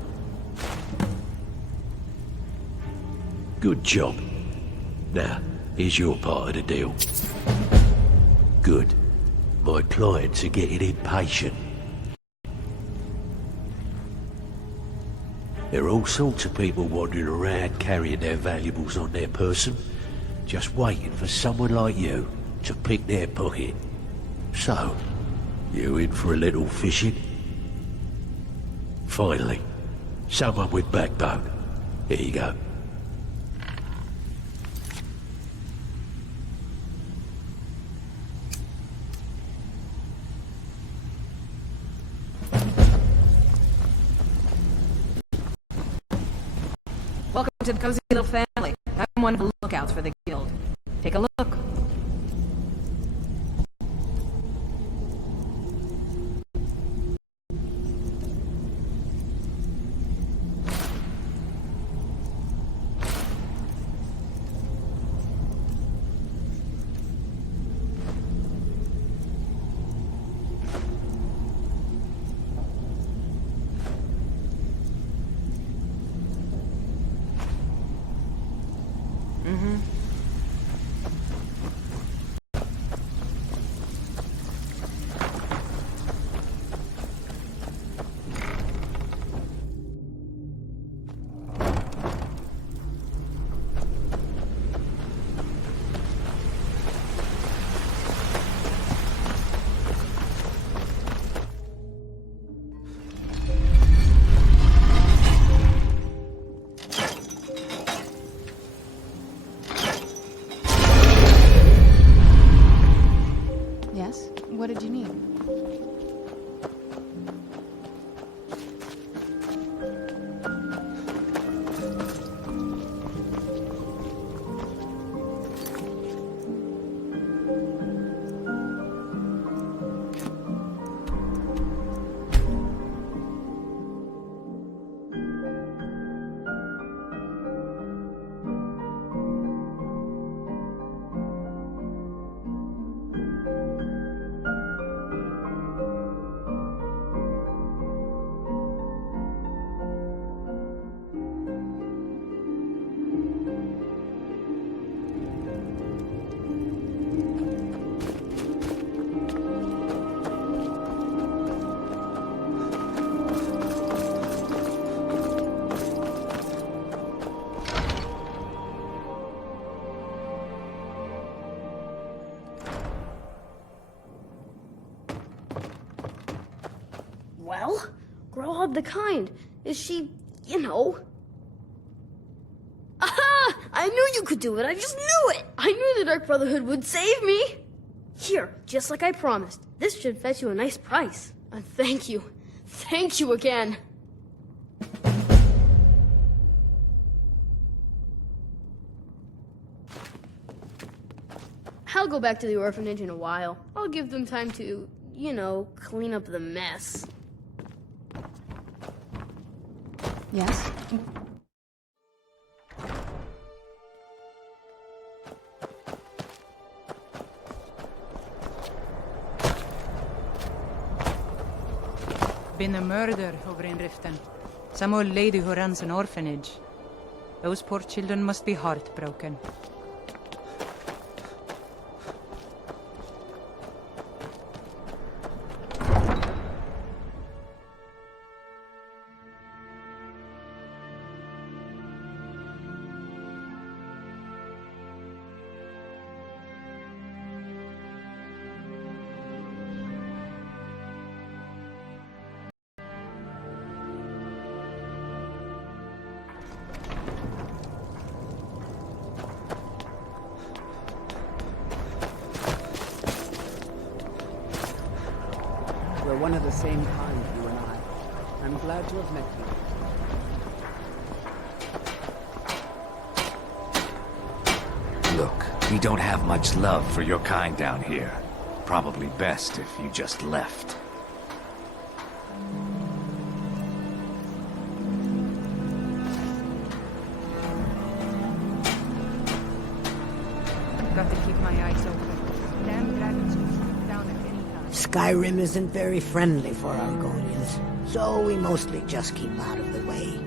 Good job. Now, here's your part of the deal. Good. My clients are getting impatient. There are all sorts of people wandering around carrying their valuables on their person, just waiting for someone like you to pick their pocket. So, you in for a little fishing? Finally, someone with backbone. Here you go. Welcome to the cozy little family. I'm one of the lookouts for the guild. Take a look. What did you need? Well, Growhub the Kind. Is she, you know... Aha! I knew you could do it. I just knew it. I knew the Dark Brotherhood would save me. Here, just like I promised. This should fetch you a nice price. And thank you. Thank you again. I'll go back to the orphanage in a while. I'll give them time to, you know, clean up the mess. Yes? Been a murder over in Riften. Some old lady who runs an orphanage. Those poor children must be heartbroken. We're one of the same kind, you and I. I'm glad to have met you. Look, we don't have much love for your kind down here. Probably best if you just left. Got to keep my eyes open. Damn dragons will shoot down at any time. Skyrim isn't very friendly for Argonians, so we mostly just keep out of the way.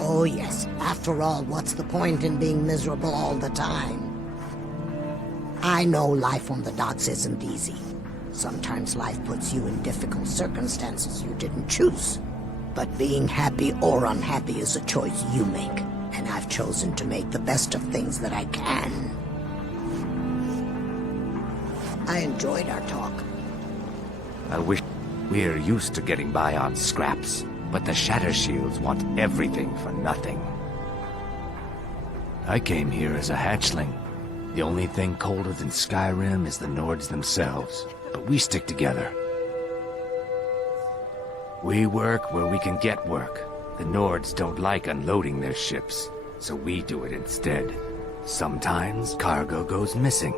Oh yes, after all, what's the point in being miserable all the time? I know life on the docks isn't easy. Sometimes life puts you in difficult circumstances you didn't choose. But being happy or unhappy is a choice you make, and I've chosen to make the best of things that I can. I enjoyed our talk. I wish we're used to getting by on scraps, but the Shatter Shields want everything for nothing. I came here as a hatchling. The only thing colder than Skyrim is the Nords themselves, but we stick together. We work where we can get work. The Nords don't like unloading their ships, so we do it instead. Sometimes cargo goes missing.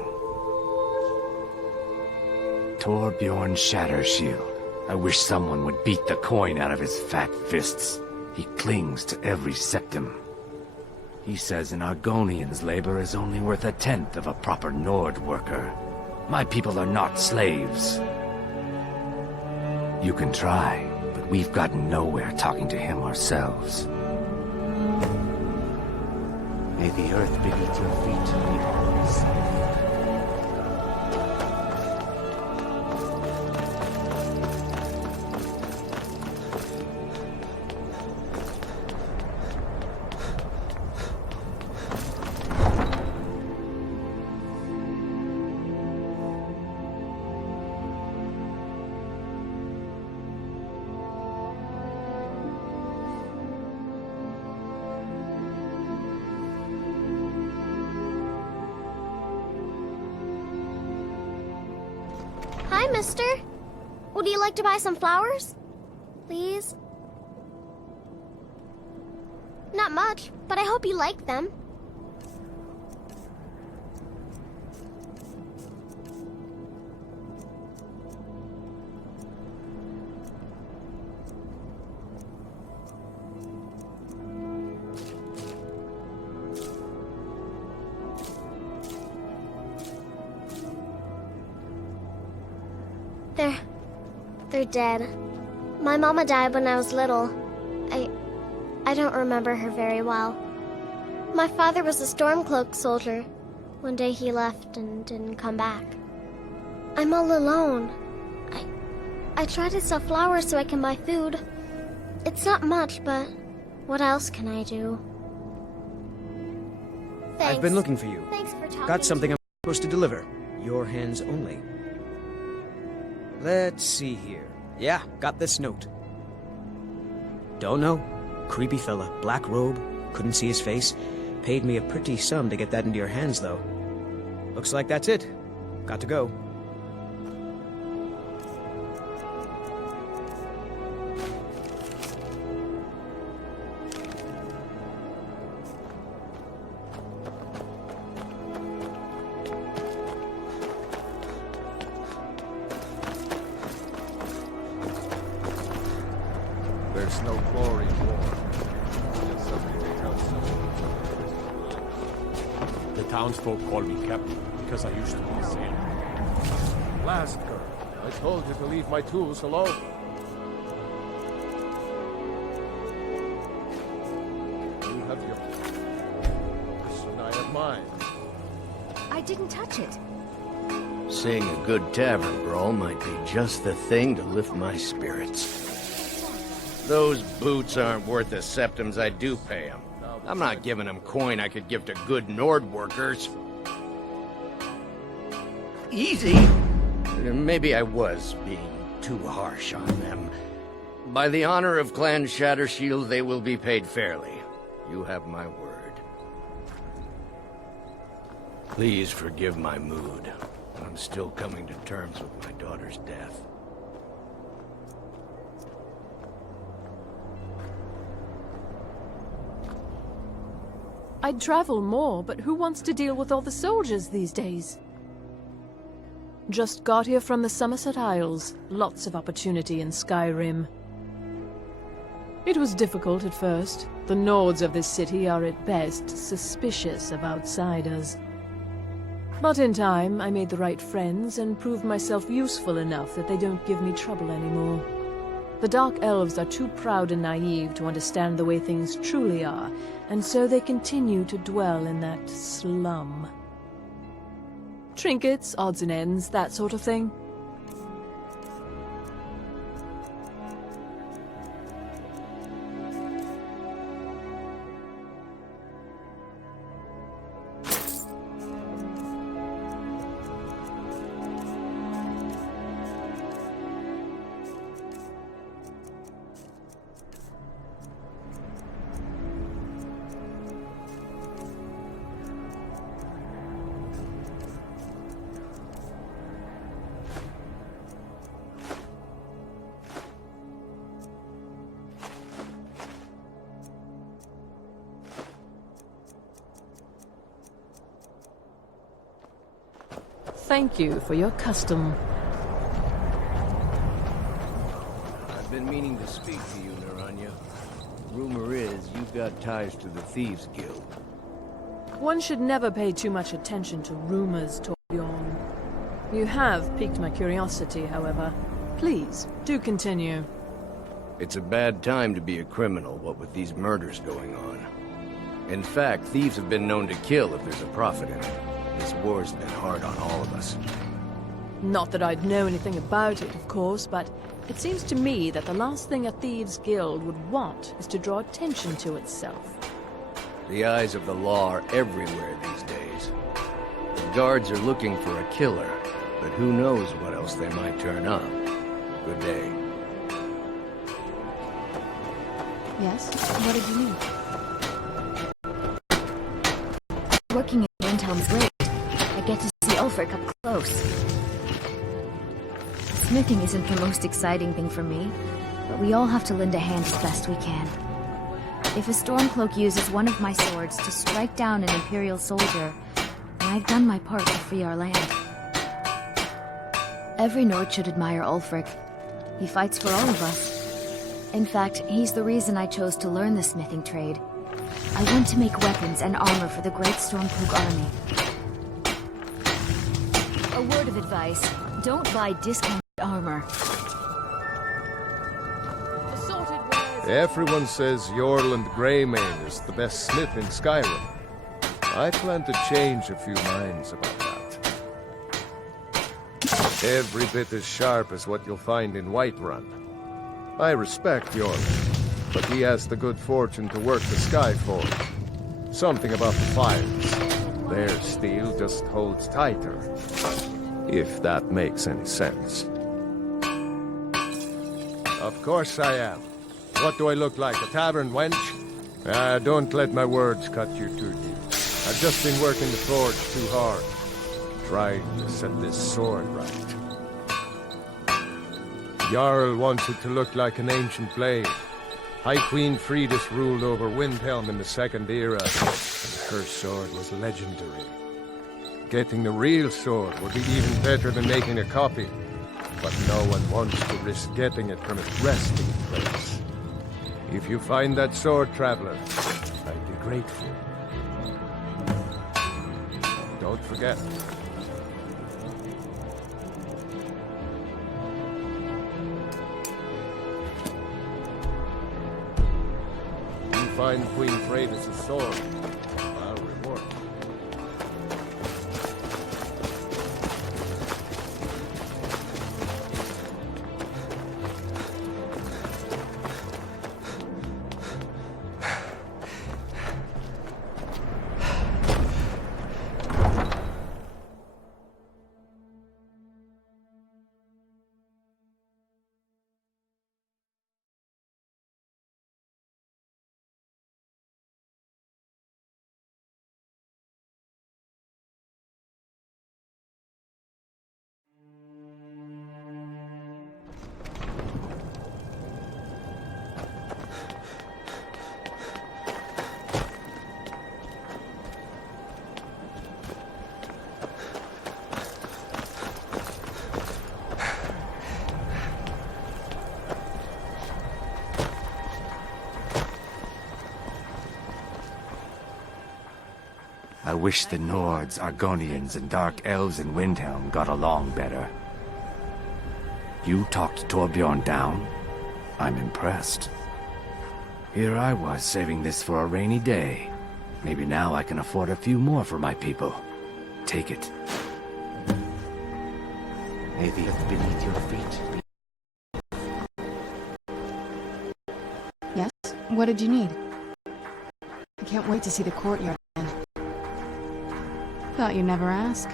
Torbjorn Shattershield. I wish someone would beat the coin out of his fat fists. He clings to every septim. He says an Argonian's labor is only worth a tenth of a proper Nord worker. My people are not slaves. You can try, but we've gotten nowhere talking to him ourselves. May the earth beneath your feet be always safe. Hi, mister. Would you like to buy some flowers? Please? Not much, but I hope you like them. They're dead. My mama died when I was little. I don't remember her very well. My father was a Stormcloak soldier. One day he left and didn't come back. I'm all alone. I try to sell flowers so I can buy food. It's not much, but what else can I do? Thanks. I've been looking for you. Thanks for talking. Got something I'm supposed to deliver. Your hands only. Let's see here. Yeah, got this note. Don't know. Creepy fella, black robe, couldn't see his face. Paid me a pretty sum to get that into your hands, though. Looks like that's it. Got to go. There's no glory in war. The townsfolk call me captain because I used to be a sailor. Last girl, I told you to leave my tools alone. You have your... And I have mine. I didn't touch it. Seeing a good tavern brawl might be just the thing to lift my spirits. Those boots aren't worth the septims I do pay them. I'm not giving them coin I could give to good Nord workers. Easy. Maybe I was being too harsh on them. By the honor of Clan Shattershield, they will be paid fairly. You have my word. Please forgive my mood. I'm still coming to terms with my daughter's death. I'd travel more, but who wants to deal with all the soldiers these days? Just got here from the Somerset Isles. Lots of opportunity in Skyrim. It was difficult at first. The Nords of this city are at best suspicious of outsiders. But in time, I made the right friends and proved myself useful enough that they don't give me trouble anymore. The Dark Elves are too proud and naive to understand the way things truly are, and so they continue to dwell in that slum. Trinkets, odds and ends, that sort of thing. Thank you for your custom. I've been meaning to speak to you, Naranya. Rumor is you've got ties to the Thieves Guild. One should never pay too much attention to rumors, Torbjorn. You have piqued my curiosity, however. Please, do continue. It's a bad time to be a criminal, what with these murders going on. In fact, thieves have been known to kill if there's a profit in it. This war's been hard on all of us. Not that I'd know anything about it, of course, but it seems to me that the last thing a Thieves' Guild would want is to draw attention to itself. The eyes of the law are everywhere these days. The guards are looking for a killer, but who knows what else they might turn up. Good day. Yes? What did you need? Working in Windhelm's great. I get to see Ulfric up close. Smithing isn't the most exciting thing for me, but we all have to lend a hand as best we can. If a Stormcloak uses one of my swords to strike down an Imperial soldier, then I've done my part to free our land. Every Nord should admire Ulfric. He fights for all of us. In fact, he's the reason I chose to learn the smithing trade. I want to make weapons and armor for the great Stormcloak army. A word of advice, don't buy discounted armor. Everyone says Jorland Greymane is the best smith in Skyrim. I plan to change a few minds about that. Every bit as sharp as what you'll find in Whiterun. I respect Jorland, but he has the good fortune to work the Skyforge. Something about the fires. Their steel just holds tighter. If that makes any sense. Of course I am. What do I look like, a tavern wench? Don't let my words cut you too deep. I've just been working the forge too hard. Trying to set this sword right. Jarl wants it to look like an ancient blade. High Queen Fridis ruled over Windhelm in the Second Era, and her sword was legendary. Getting the real sword would be even better than making a copy, but no one wants to risk getting it from its resting place. If you find that sword, traveler, I'd be grateful. Don't forget. You find Queen Freydis' sword, I'll reward you. I wish the Nords, Argonians, and Dark Elves in Windhelm got along better. You talked Torbjorn down? I'm impressed. Here I was saving this for a rainy day. Maybe now I can afford a few more for my people. Take it. May the earth beneath your feet be... Yes? What did you need? I can't wait to see the courtyard again. Thought you'd never ask.